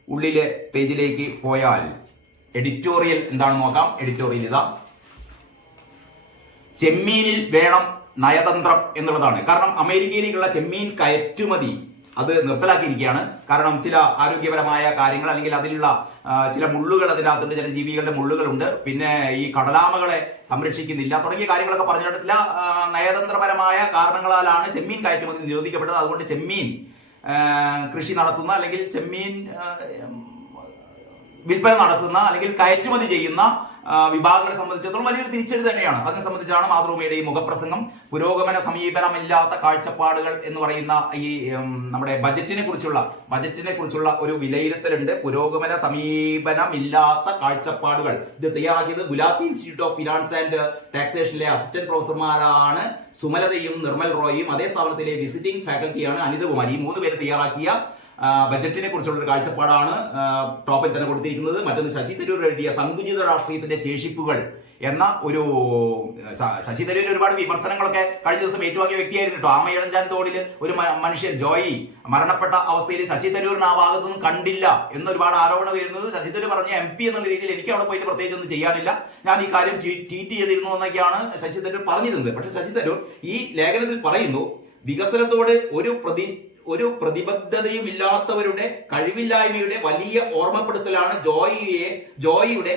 ഉള്ളിലെ പേജിലേക്ക് പോയാൽ എഡിറ്റോറിയൽ എന്താണെന്ന് നോക്കാം. എഡിറ്റോറിയൽ ഇതാ, ചെമ്മീനിൽ വേണം നയതന്ത്രം എന്നുള്ളതാണ്. കാരണം അമേരിക്കയിലേക്കുള്ള ചെമ്മീൻ കയറ്റുമതി അത് നിർത്തലാക്കിയിരിക്കുകയാണ്. കാരണം ചില ആരോഗ്യപരമായ കാര്യങ്ങൾ, അല്ലെങ്കിൽ അതിലുള്ള ചില മുള്ളുകൾ അതിനകത്തുണ്ട്, ചില ജീവികളുടെ മുള്ളുകളുണ്ട്, പിന്നെ ഈ കടലാമകളെ സംരക്ഷിക്കുന്നില്ല തുടങ്ങിയ കാര്യങ്ങളൊക്കെ പറഞ്ഞിട്ട് ചില നയതന്ത്രപരമായ കാരണങ്ങളാലാണ് ചെമ്മീൻ കയറ്റുമതി നിരോധിക്കപ്പെട്ടത്. അതുകൊണ്ട് ചെമ്മീൻ കൃഷി നടത്തുന്ന, അല്ലെങ്കിൽ ചെമ്മീൻ വിൽപ്പന നടത്തുന്ന, അല്ലെങ്കിൽ കയറ്റുമതി ചെയ്യുന്ന വിഭാഗങ്ങളെ സംബന്ധിച്ചിടത്തോളം വലിയൊരു തിരിച്ചടി തന്നെയാണ്. അതിനെ സംബന്ധിച്ചാണ് മാതൃഭൂമിയുടെ ഈ മുഖപ്രസംഗം. പുരോഗമന സമീപനമില്ലാത്ത കാഴ്ചപ്പാടുകൾ എന്ന് പറയുന്ന ഈ നമ്മുടെ ബജറ്റിനെ കുറിച്ചുള്ള ഒരു വിലയിരുത്തലുണ്ട്. പുരോഗമന സമീപനമില്ലാത്ത കാഴ്ചപ്പാടുകൾ. ഇത് തയ്യാറാക്കിയത് Gulati institute of finance and ടാക്സേഷനിലെ അസിസ്റ്റന്റ് പ്രൊഫസർമാരാണ് സുമലതയും നിർമ്മൽ റോയും. അതേ സ്ഥാപനത്തിലെ വിസിറ്റിംഗ് ഫാക്കൽറ്റിയാണ് അനിതകുമാരി. ഈ 3 പേര് തയ്യാറാക്കിയ ബജറ്റിനെ കുറിച്ചുള്ള ഒരു കാഴ്ചപ്പാടാണ് ടോപ്പിൽ തന്നെ കൊടുത്തിരിക്കുന്നത്. മറ്റൊന്ന് ശശി തരൂർ എഴുതിയ സങ്കുചിത രാഷ്ട്രീയത്തിന്റെ ശേഷിപ്പുകൾ എന്ന ഒരു ശശി തരൂർ ഒരുപാട് വിമർശനങ്ങളൊക്കെ കഴിഞ്ഞ ദിവസം ഏറ്റുവാങ്ങിയ വ്യക്തിയായിരുന്നു കേട്ടോ. ആമയിഴഞ്ചാൻ തോടിൽ ഒരു മനുഷ്യൻ ജോയി മരണപ്പെട്ട അവസ്ഥയിൽ ശശി തരൂരിന് ആ ഭാഗത്തൊന്നും കണ്ടില്ല എന്നൊരുപാട് ആരോപണം വരുന്നത്. ശശി തരൂർ പറഞ്ഞ MP എന്നുള്ള രീതിയിൽ എനിക്ക് അവിടെ പോയിട്ട് പ്രത്യേകിച്ച് ഒന്നും ചെയ്യാനില്ല, ഞാൻ ഈ കാര്യം ട്വീറ്റ് ചെയ്തിരുന്നു എന്നൊക്കെയാണ് ശശി തരൂർ പറഞ്ഞിരുന്നത്. പക്ഷെ ശശി തരൂർ ഈ ലേഖനത്തിൽ പറയുന്നു, വികസനത്തോട് ഒരു പ്രതിബദ്ധതയും ഇല്ലാത്തവരുടെ കഴിവില്ലായ്മയുടെ വലിയ ഓർമ്മപ്പെടുത്തലാണ് ജോയിയുടെ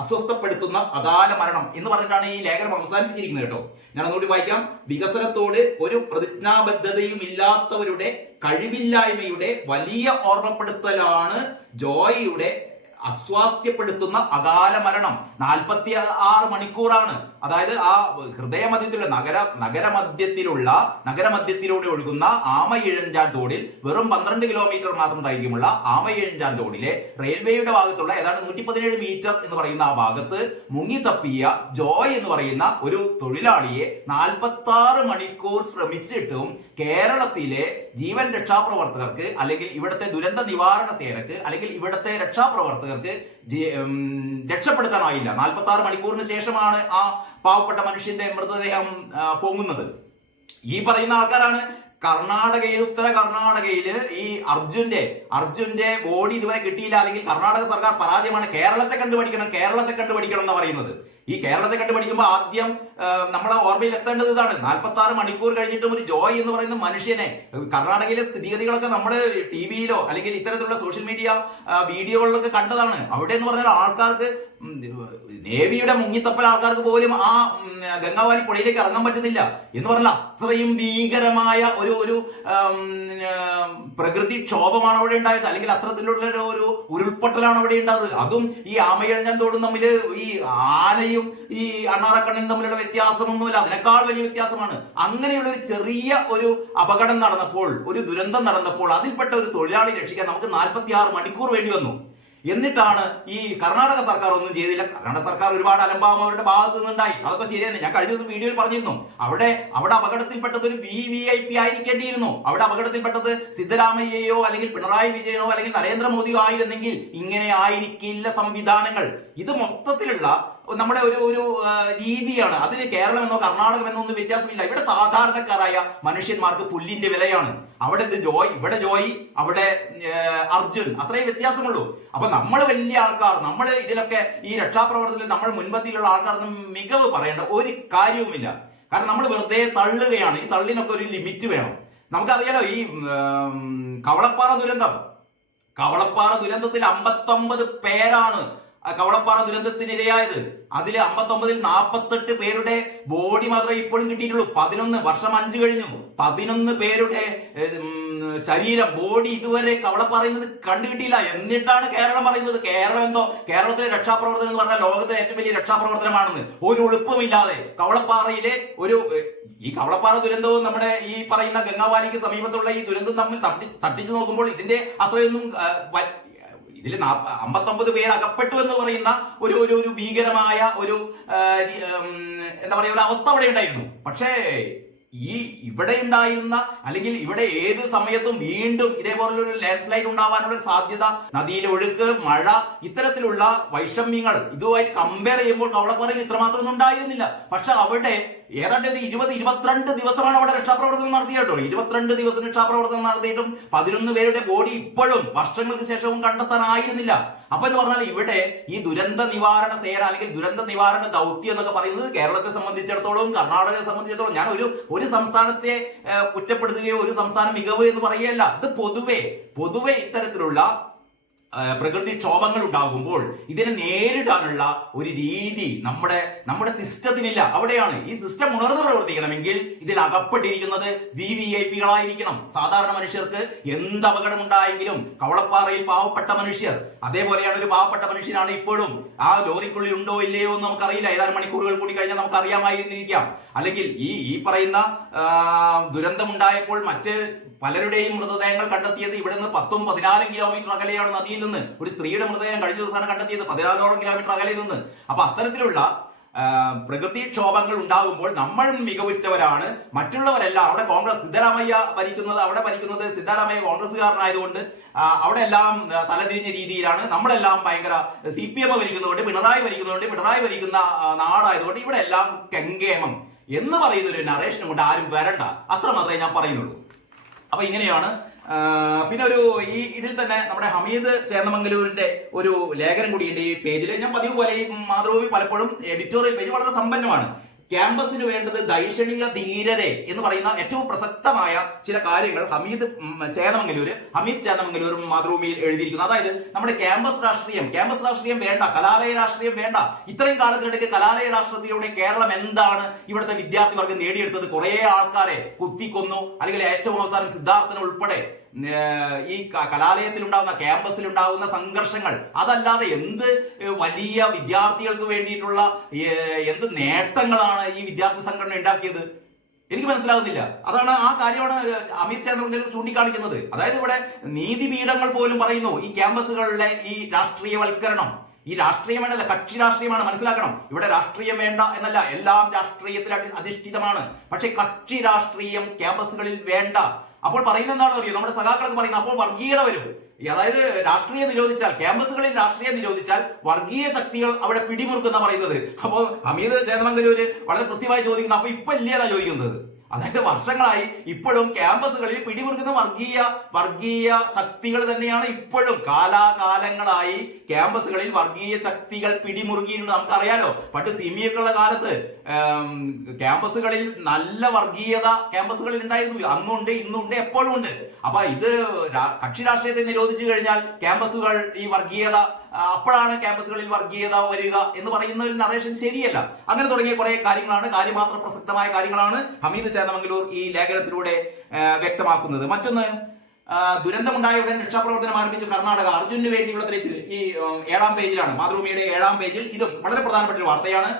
അസ്വസ്ഥപ്പെടുത്തുന്ന അകാല മരണം എന്ന് പറഞ്ഞിട്ടാണ് ഈ ലേഖനം അവസാനിപ്പിച്ചിരിക്കുന്നത് കേട്ടോ. ഞാൻ ഒന്നുകൂടി വായിക്കാം. വികസനത്തോട് ഒരു പ്രതിജ്ഞാബദ്ധതയും ഇല്ലാത്തവരുടെ കഴിവില്ലായ്മയുടെ വലിയ ഓർമ്മപ്പെടുത്തലാണ് ജോയിയുടെ അസ്വാസ്ഥ്യപ്പെടുത്തുന്ന അകാല മരണം. 46 മണിക്കൂറാണ്. അതായത് ആ ഹൃദയമധ്യത്തിലുള്ള നഗരമധ്യത്തിലൂടെ ഒഴുകുന്ന ആമയിഴഞ്ചാൻ തോടിൽ വെറും 12 കിലോമീറ്റർ മാത്രം ദൈർഘ്യമുള്ള ആമയിഴഞ്ചാൻ തോടിലെ റെയിൽവേയുടെ ഭാഗത്തുള്ള ഏതാണ്ട് 117 മീറ്റർ എന്ന് പറയുന്ന ആ ഭാഗത്ത് മുങ്ങിത്തപ്പിയ ജോയ് എന്ന് പറയുന്ന ഒരു തൊഴിലാളിയെ 46 മണിക്കൂർ ശ്രമിച്ചിട്ടും കേരളത്തിലെ ജീവൻ രക്ഷാപ്രവർത്തകർക്ക് അല്ലെങ്കിൽ ഇവിടുത്തെ ദുരന്ത നിവാരണ സേനക്ക് അല്ലെങ്കിൽ ഇവിടുത്തെ രക്ഷാപ്രവർത്തകർക്ക് രക്ഷപ്പെടുത്താനായില്ല. 46 മണിക്കൂറിന് ശേഷമാണ് ആ പാവപ്പെട്ട മനുഷ്യന്റെ മൃതദേഹം പൊങ്ങുന്നത്. ഈ പറയുന്ന ആൾക്കാരാണ് ഉത്തര കർണാടകയിൽ ഈ അർജുന്റെ ബോഡി ഇതുവരെ കിട്ടിയില്ല, അല്ലെങ്കിൽ കർണാടക സർക്കാർ പരാജയമാണ്, കേരളത്തെ കണ്ടുപഠിക്കണം എന്ന് പറയുന്നത്. ഈ കേരളത്തെ കണ്ടുപഠിക്കുമ്പോൾ ആദ്യം നമ്മളെ ഓർമ്മയിൽ എത്തേണ്ടത് ഇതാണ്. 46 മണിക്കൂർ കഴിഞ്ഞിട്ടും ഒരു ജോയ് എന്ന് പറയുന്ന മനുഷ്യനെ, കർണാടകയിലെ സ്ഥിതിഗതികളൊക്കെ നമ്മൾ TV-യിലോ അല്ലെങ്കിൽ ഇത്തരത്തിലുള്ള സോഷ്യൽ മീഡിയ വീഡിയോകളിലൊക്കെ കണ്ടതാണ്. അവിടെ എന്ന് പറഞ്ഞാൽ ആൾക്കാർക്ക് നേവിയുടെ മുങ്ങിത്തപ്പൽ ആൾക്കാർക്ക് പോലും ആ ഗംഗാവാലി പുഴയിലേക്ക് ഇറങ്ങാൻ പറ്റുന്നില്ല എന്ന് പറഞ്ഞാൽ അത്രയും ഭീകരമായ ഒരു പ്രകൃതി ക്ഷോഭമാണ് അവിടെ ഉണ്ടായത്, അല്ലെങ്കിൽ അത്തരത്തിലുള്ള ഒരു ഉരുൾപൊട്ടലാണ് അവിടെ ഉണ്ടായത്. അതും ഈ ആമയിഴഞ്ചാൻ തോടും തമ്മിൽ ഈ ആനയും ഈ അണ്ണാറക്കണ്ണനും തമ്മിലുള്ള വ്യത്യാസമൊന്നുമില്ല, അതിനേക്കാൾ വലിയ വ്യത്യാസമാണ്. അങ്ങനെയുള്ള ഒരു ചെറിയ ഒരു അപകടം നടന്നപ്പോൾ, ഒരു ദുരന്തം നടന്നപ്പോൾ അതിൽപ്പെട്ട ഒരു തൊഴിലാളി രക്ഷിക്കാൻ നമുക്ക് 46 മണിക്കൂർ വേണ്ടി വന്നു. എന്നിട്ടാണ് ഈ കർണാടക സർക്കാർ ഒന്നും ചെയ്തില്ല. കർണാടക സർക്കാർ ഒരുപാട് അലംഭാവം അവരുടെ ഭാഗത്തു നിന്നുണ്ടായി, അതൊക്കെ ശരിയാണ്. ഞാൻ കഴിഞ്ഞ ദിവസം വീഡിയോയിൽ പറഞ്ഞിരുന്നു, അവിടെ അപകടത്തിൽപ്പെട്ടത് ഒരു VIP ആയിരിക്കേണ്ടിയിരുന്നു. അവിടെ അപകടത്തിൽപ്പെട്ടത് സിദ്ധരാമയ്യയോ അല്ലെങ്കിൽ പിണറായി വിജയനോ അല്ലെങ്കിൽ നരേന്ദ്രമോദിയോ ആയിരുന്നെങ്കിൽ ഇങ്ങനെ ആയിരിക്കില്ല സംവിധാനങ്ങൾ. ഇത് മൊത്തത്തിലുള്ള നമ്മുടെ ഒരു രീതിയാണ്. അതിന് കേരളം എന്നോ കർണാടകം എന്നോ ഒന്നും വ്യത്യാസമില്ല. ഇവിടെ സാധാരണക്കാരായ മനുഷ്യന്മാർക്ക് പുല്ലിന്റെ വിലയാണ്. അവിടെ ഇവിടെ ജോയി, അവിടെ അർജുൻ, അത്രയും വ്യത്യാസമുള്ളൂ. അപ്പൊ നമ്മൾ വലിയ ആൾക്കാർ, നമ്മൾ ഇതിലൊക്കെ ഈ രക്ഷാപ്രവർത്തനത്തിൽ നമ്മൾ മുൻപന്തിയിലുള്ള ആൾക്കാരൊന്നും മികവ് പറയേണ്ട ഒരു കാര്യവുമില്ല. കാരണം നമ്മൾ വെറുതെ തള്ളുകയാണ്. ഈ തള്ളിനൊക്കെ ഒരു ലിമിറ്റ് വേണം. നമുക്കറിയാലോ ഈ കവളപ്പാറ ദുരന്തത്തിൽ 59 പേരാണ് കവളപ്പാറ ദുരന്തത്തിനിരയായത്. അതിൽ 59-ൽ 48 പേരുടെ ബോഡി മാത്രമേ ഇപ്പോഴും കിട്ടിയിട്ടുള്ളൂ. 11 വർഷം 5 കഴിഞ്ഞു. 11 പേരുടെ ശരീരം, ബോഡി ഇതുവരെ കവളപ്പാറയിൽ നിന്ന് കണ്ടുകിട്ടിയില്ല. എന്നിട്ടാണ് കേരളം പറയുന്നത് കേരളത്തിലെ രക്ഷാപ്രവർത്തനം എന്ന് പറഞ്ഞാൽ ലോകത്തിലെ ഏറ്റവും വലിയ രക്ഷാപ്രവർത്തനമാണെന്ന്. ഒരു എളുപ്പമില്ലാതെ കവളപ്പാറയിലെ ഈ കവളപ്പാറ ദുരന്തവും നമ്മുടെ ഈ പറയുന്ന ഗംഗാവാലിക്ക് സമീപത്തുള്ള ഈ ദുരന്തം തമ്മിൽ തട്ടിച്ചു നോക്കുമ്പോൾ ഇതിന്റെ അത്രയൊന്നും ഇതിൽ 59 പേര് അകപ്പെട്ടു എന്ന് പറയുന്ന ഒരു ഭീകരമായ എന്താ പറയുക, ഒരു അവസ്ഥ അവിടെ ഉണ്ടായിരുന്നു. പക്ഷേ ഇവിടെ ഉണ്ടായിരുന്ന അല്ലെങ്കിൽ ഇവിടെ ഏത് സമയത്തും വീണ്ടും ഇതേപോലുള്ള ഒരു ലാൻഡ് സ്ലൈഡ് ഉണ്ടാവാനുള്ള സാധ്യത, നദിയിലെ ഒഴുക്ക്, മഴ, ഇത്തരത്തിലുള്ള വൈഷമ്യങ്ങൾ ഇതുമായി കമ്പയർ ചെയ്യുമ്പോൾ കവളപ്പാറയിൽ ഇത്രമാത്രം ഒന്നും ഉണ്ടായിരുന്നില്ല. പക്ഷെ അവിടെ ഏതാണ്ട് 20-22 ദിവസമാണ് അവിടെ രക്ഷാപ്രവർത്തനം നടത്തിയത് കേട്ടോ. 22 ദിവസം രക്ഷാപ്രവർത്തനം നടത്തിയിട്ടും 11 പേരുടെ ബോഡി ഇപ്പോഴും വർഷങ്ങൾക്ക് ശേഷവും കണ്ടെത്താനായിരുന്നില്ല. അപ്പൊ എന്ന് പറഞ്ഞാൽ ഇവിടെ ഈ ദുരന്ത നിവാരണ സേന അല്ലെങ്കിൽ ദുരന്ത നിവാരണ ദൗത്യം എന്നൊക്കെ പറയുന്നത് കേരളത്തെ സംബന്ധിച്ചിടത്തോളം, കർണാടകയെ സംബന്ധിച്ചിടത്തോളം, ഞാൻ ഒരു സംസ്ഥാനത്തെ കുറ്റപ്പെടുത്തുകയോ ഒരു സംസ്ഥാനം മികവ് എന്ന് പറയുകയല്ല. ഇത് പൊതുവെ ഇത്തരത്തിലുള്ള പ്രകൃതിക്ഷോഭങ്ങൾ ഉണ്ടാകുമ്പോൾ ഇതിനെ നേരിടാനുള്ള ഒരു രീതി നമ്മുടെ സിസ്റ്റത്തിനില്ല. അവിടെയാണ് ഈ സിസ്റ്റം ഉണർന്ന് പ്രവർത്തിക്കണമെങ്കിൽ ഇതിൽ അകപ്പെട്ടിരിക്കുന്നത് VVIP-കളായിരിക്കണം. സാധാരണ മനുഷ്യർക്ക് എന്ത് അപകടം ഉണ്ടായെങ്കിലും കവളപ്പാറയിൽ പാവപ്പെട്ട മനുഷ്യർ, അതേപോലെയാണ് ഒരു പാവപ്പെട്ട മനുഷ്യനാണ് ഇപ്പോഴും ആ ലോറിക്കുള്ളിൽ ഉണ്ടോ ഇല്ലയോ എന്ന് നമുക്കറിയില്ല. ഏതാനും മണിക്കൂറുകൾ കൂടി കഴിഞ്ഞാൽ നമുക്ക് അറിയാമായിരുന്നിരിക്കാം. അല്ലെങ്കിൽ ഈ പറയുന്ന ദുരന്തമുണ്ടായപ്പോൾ മറ്റ് പലരുടെയും മൃതദേഹങ്ങൾ കണ്ടെത്തിയത് ഇവിടെ നിന്ന് 10-14 കിലോമീറ്റർ അകലെയാണ് നദിയിൽ നിന്ന്. ഒരു സ്ത്രീയുടെ മൃതദേഹം കഴിഞ്ഞ ദിവസമാണ് കണ്ടെത്തിയത് 14ഓളം കിലോമീറ്റർ അകലെ നിന്ന്. അപ്പൊ അത്തരത്തിലുള്ള പ്രകൃതിക്ഷോഭങ്ങൾ ഉണ്ടാകുമ്പോൾ നമ്മൾ മികവുറ്റവരാണ്, മറ്റുള്ളവരെല്ലാം. അവിടെ കോൺഗ്രസ് സിദ്ധരാമയ്യ ഭരിക്കുന്നത് സിദ്ധരാമയ്യ കോൺഗ്രസ്സുകാരനായതുകൊണ്ട് അവിടെ എല്ലാം തലതിരിഞ്ഞ രീതിയിലാണ്. നമ്മളെല്ലാം ഭയങ്കര CPM ഭരിക്കുന്നതുകൊണ്ട്, പിണറായി ഭരിക്കുന്ന നാടായതുകൊണ്ട് ഇവിടെ എല്ലാം കെങ്കേമം എന്ന് പറയുന്ന ഒരു നറേഷനും കൊണ്ട് ആരും വരണ്ട. അത്ര മാത്രമേ ഞാൻ പറയുന്നുള്ളൂ. അപ്പൊ ഇങ്ങനെയാണ്. പിന്നെ ഇതിൽ തന്നെ നമ്മുടെ ഹമീദ് ചേന്നമംഗലൂരിന്റെ ഒരു ലേഖനം കൂടിയുണ്ട് ഈ പേജിൽ. ഞാൻ പതിവ് പോലെ ഈ മാതൃഭൂമി പലപ്പോഴും എഡിറ്റോറിയൽ പേജ് വളരെ സമ്പന്നമാണ്. ക്യാമ്പസിന് വേണ്ടത് ദൈക്ഷണിക ധീരരെ എന്ന് പറയുന്ന ഏറ്റവും പ്രസക്തമായ ചില കാര്യങ്ങൾ ഹമീദ് ചേന്നമംഗലൂരും മാതൃഭൂമിയിൽ എഴുതിയിരിക്കുന്നു. അതായത് നമ്മുടെ ക്യാമ്പസ് രാഷ്ട്രീയം വേണ്ട, കലാലയ രാഷ്ട്രീയം വേണ്ട. ഇത്രയും കാലത്തിനിടയ്ക്ക് കലാലയ രാഷ്ട്രീയത്തിലൂടെ കേരളം എന്താണ് ഇവിടുത്തെ വിദ്യാർത്ഥി വർഗം നേടിയെടുത്തത്? കുറെ ആൾക്കാരെ കുത്തിക്കൊന്നു, അല്ലെങ്കിൽ ഏറ്റവും അവസാനം സിദ്ധാർത്ഥൻ ഉൾപ്പെടെ ഈ കലാലയത്തിൽ ഉണ്ടാകുന്ന, ക്യാമ്പസിൽ ഉണ്ടാകുന്ന സംഘർഷങ്ങൾ, അതല്ലാതെ എന്ത് വലിയ വിദ്യാർത്ഥികൾക്ക് വേണ്ടിയിട്ടുള്ള എന്ത് നേട്ടങ്ങളാണ് ഈ വിദ്യാർത്ഥി സംഘടന ഉണ്ടാക്കിയത്? എനിക്ക് മനസ്സിലാകുന്നില്ല. ആ കാര്യമാണ് അമിത് ചേന്നമംഗലൂർ ചൂണ്ടിക്കാണിക്കുന്നത്. അതായത് ഇവിടെ നീതിപീഠങ്ങൾ പോലും പറയുന്നു ഈ ക്യാമ്പസുകളിലെ ഈ രാഷ്ട്രീയവൽക്കരണം, ഈ രാഷ്ട്രീയമല്ല, കക്ഷി രാഷ്ട്രീയമാണ്. മനസ്സിലാക്കണം, ഇവിടെ രാഷ്ട്രീയം വേണ്ട എന്നല്ല, എല്ലാം രാഷ്ട്രീയത്തിൽ അധിഷ്ഠിതമാണ്. പക്ഷെ കക്ഷി രാഷ്ട്രീയം ക്യാമ്പസുകളിൽ വേണ്ട. അപ്പോൾ പറയുന്നത് എന്താണെന്ന് അറിയോ? നമ്മുടെ സഖാക്കളൊക്കെ പറയുന്നത് അപ്പോൾ വർഗീയത വരും. അതായത് രാഷ്ട്രീയം നിരോധിച്ചാൽ, ക്യാമ്പസുകളിൽ രാഷ്ട്രീയം നിരോധിച്ചാൽ വർഗീയ ശക്തികൾ അവിടെ പിടിമുറുക്കുന്ന പറയുന്നത്. അപ്പോൾ ഹമീദ് ചേന്നമംഗലൂര് വളരെ കൃത്യമായി ചോദിക്കുന്നത്, അപ്പൊ ഇപ്പൊ ഇല്ലേന്നാ ചോദിക്കുന്നത്. അതായത് വർഷങ്ങളായി ഇപ്പോഴും ക്യാമ്പസുകളിൽ പിടിമുറുക്കുന്ന വർഗീയ ശക്തികൾ തന്നെയാണ്. ഇപ്പോഴും കാലാകാലങ്ങളായി ക്യാമ്പസുകളിൽ വർഗീയ ശക്തികൾ പിടിമുറുകിയിട്ടുണ്ട്. നമുക്കറിയാലോ, പണ്ട് സിമിയൊക്കെയുള്ള കാലത്ത് ക്യാമ്പസുകളിൽ നല്ല വർഗീയത ക്യാമ്പസുകളിൽ ഉണ്ടായിരുന്നു. അന്നുണ്ട്, ഇന്നുണ്ട്, എപ്പോഴും ഉണ്ട്. അപ്പൊ ഇത് കക്ഷി രാഷ്ട്രീയത്തെ നിരോധിച്ചു കഴിഞ്ഞാൽ ക്യാമ്പസുകൾ ഈ വർഗീയത, അപ്പോഴാണ് ക്യാമ്പസുകളിൽ വർഗീയത വരിക എന്ന് പറയുന്ന ഒരു നറേഷൻ ശരിയല്ല. അങ്ങനെ തുടങ്ങിയ കുറെ കാര്യങ്ങളാണ്, കാര്യമാത്ര പ്രസക്തമായ കാര്യങ്ങളാണ് ഹമീദ് ചേന്നമംഗലൂർ ഈ ലേഖനത്തിലൂടെ വ്യക്തമാക്കുന്നത്. മറ്റൊന്ന്, ദുരന്തമുണ്ടായ ഉടൻ രക്ഷാപ്രവർത്തനം ആരംഭിച്ചു കർണാടക. അർജുനു വേണ്ടിയുള്ള തിരച്ചിൽ ഈ 7-ാം പേജിലാണ്, മാതൃഭൂമിയുടെ 7-ാം പേജിൽ. ഇതും വളരെ പ്രധാനപ്പെട്ട ഒരു വാർത്തയാണ്.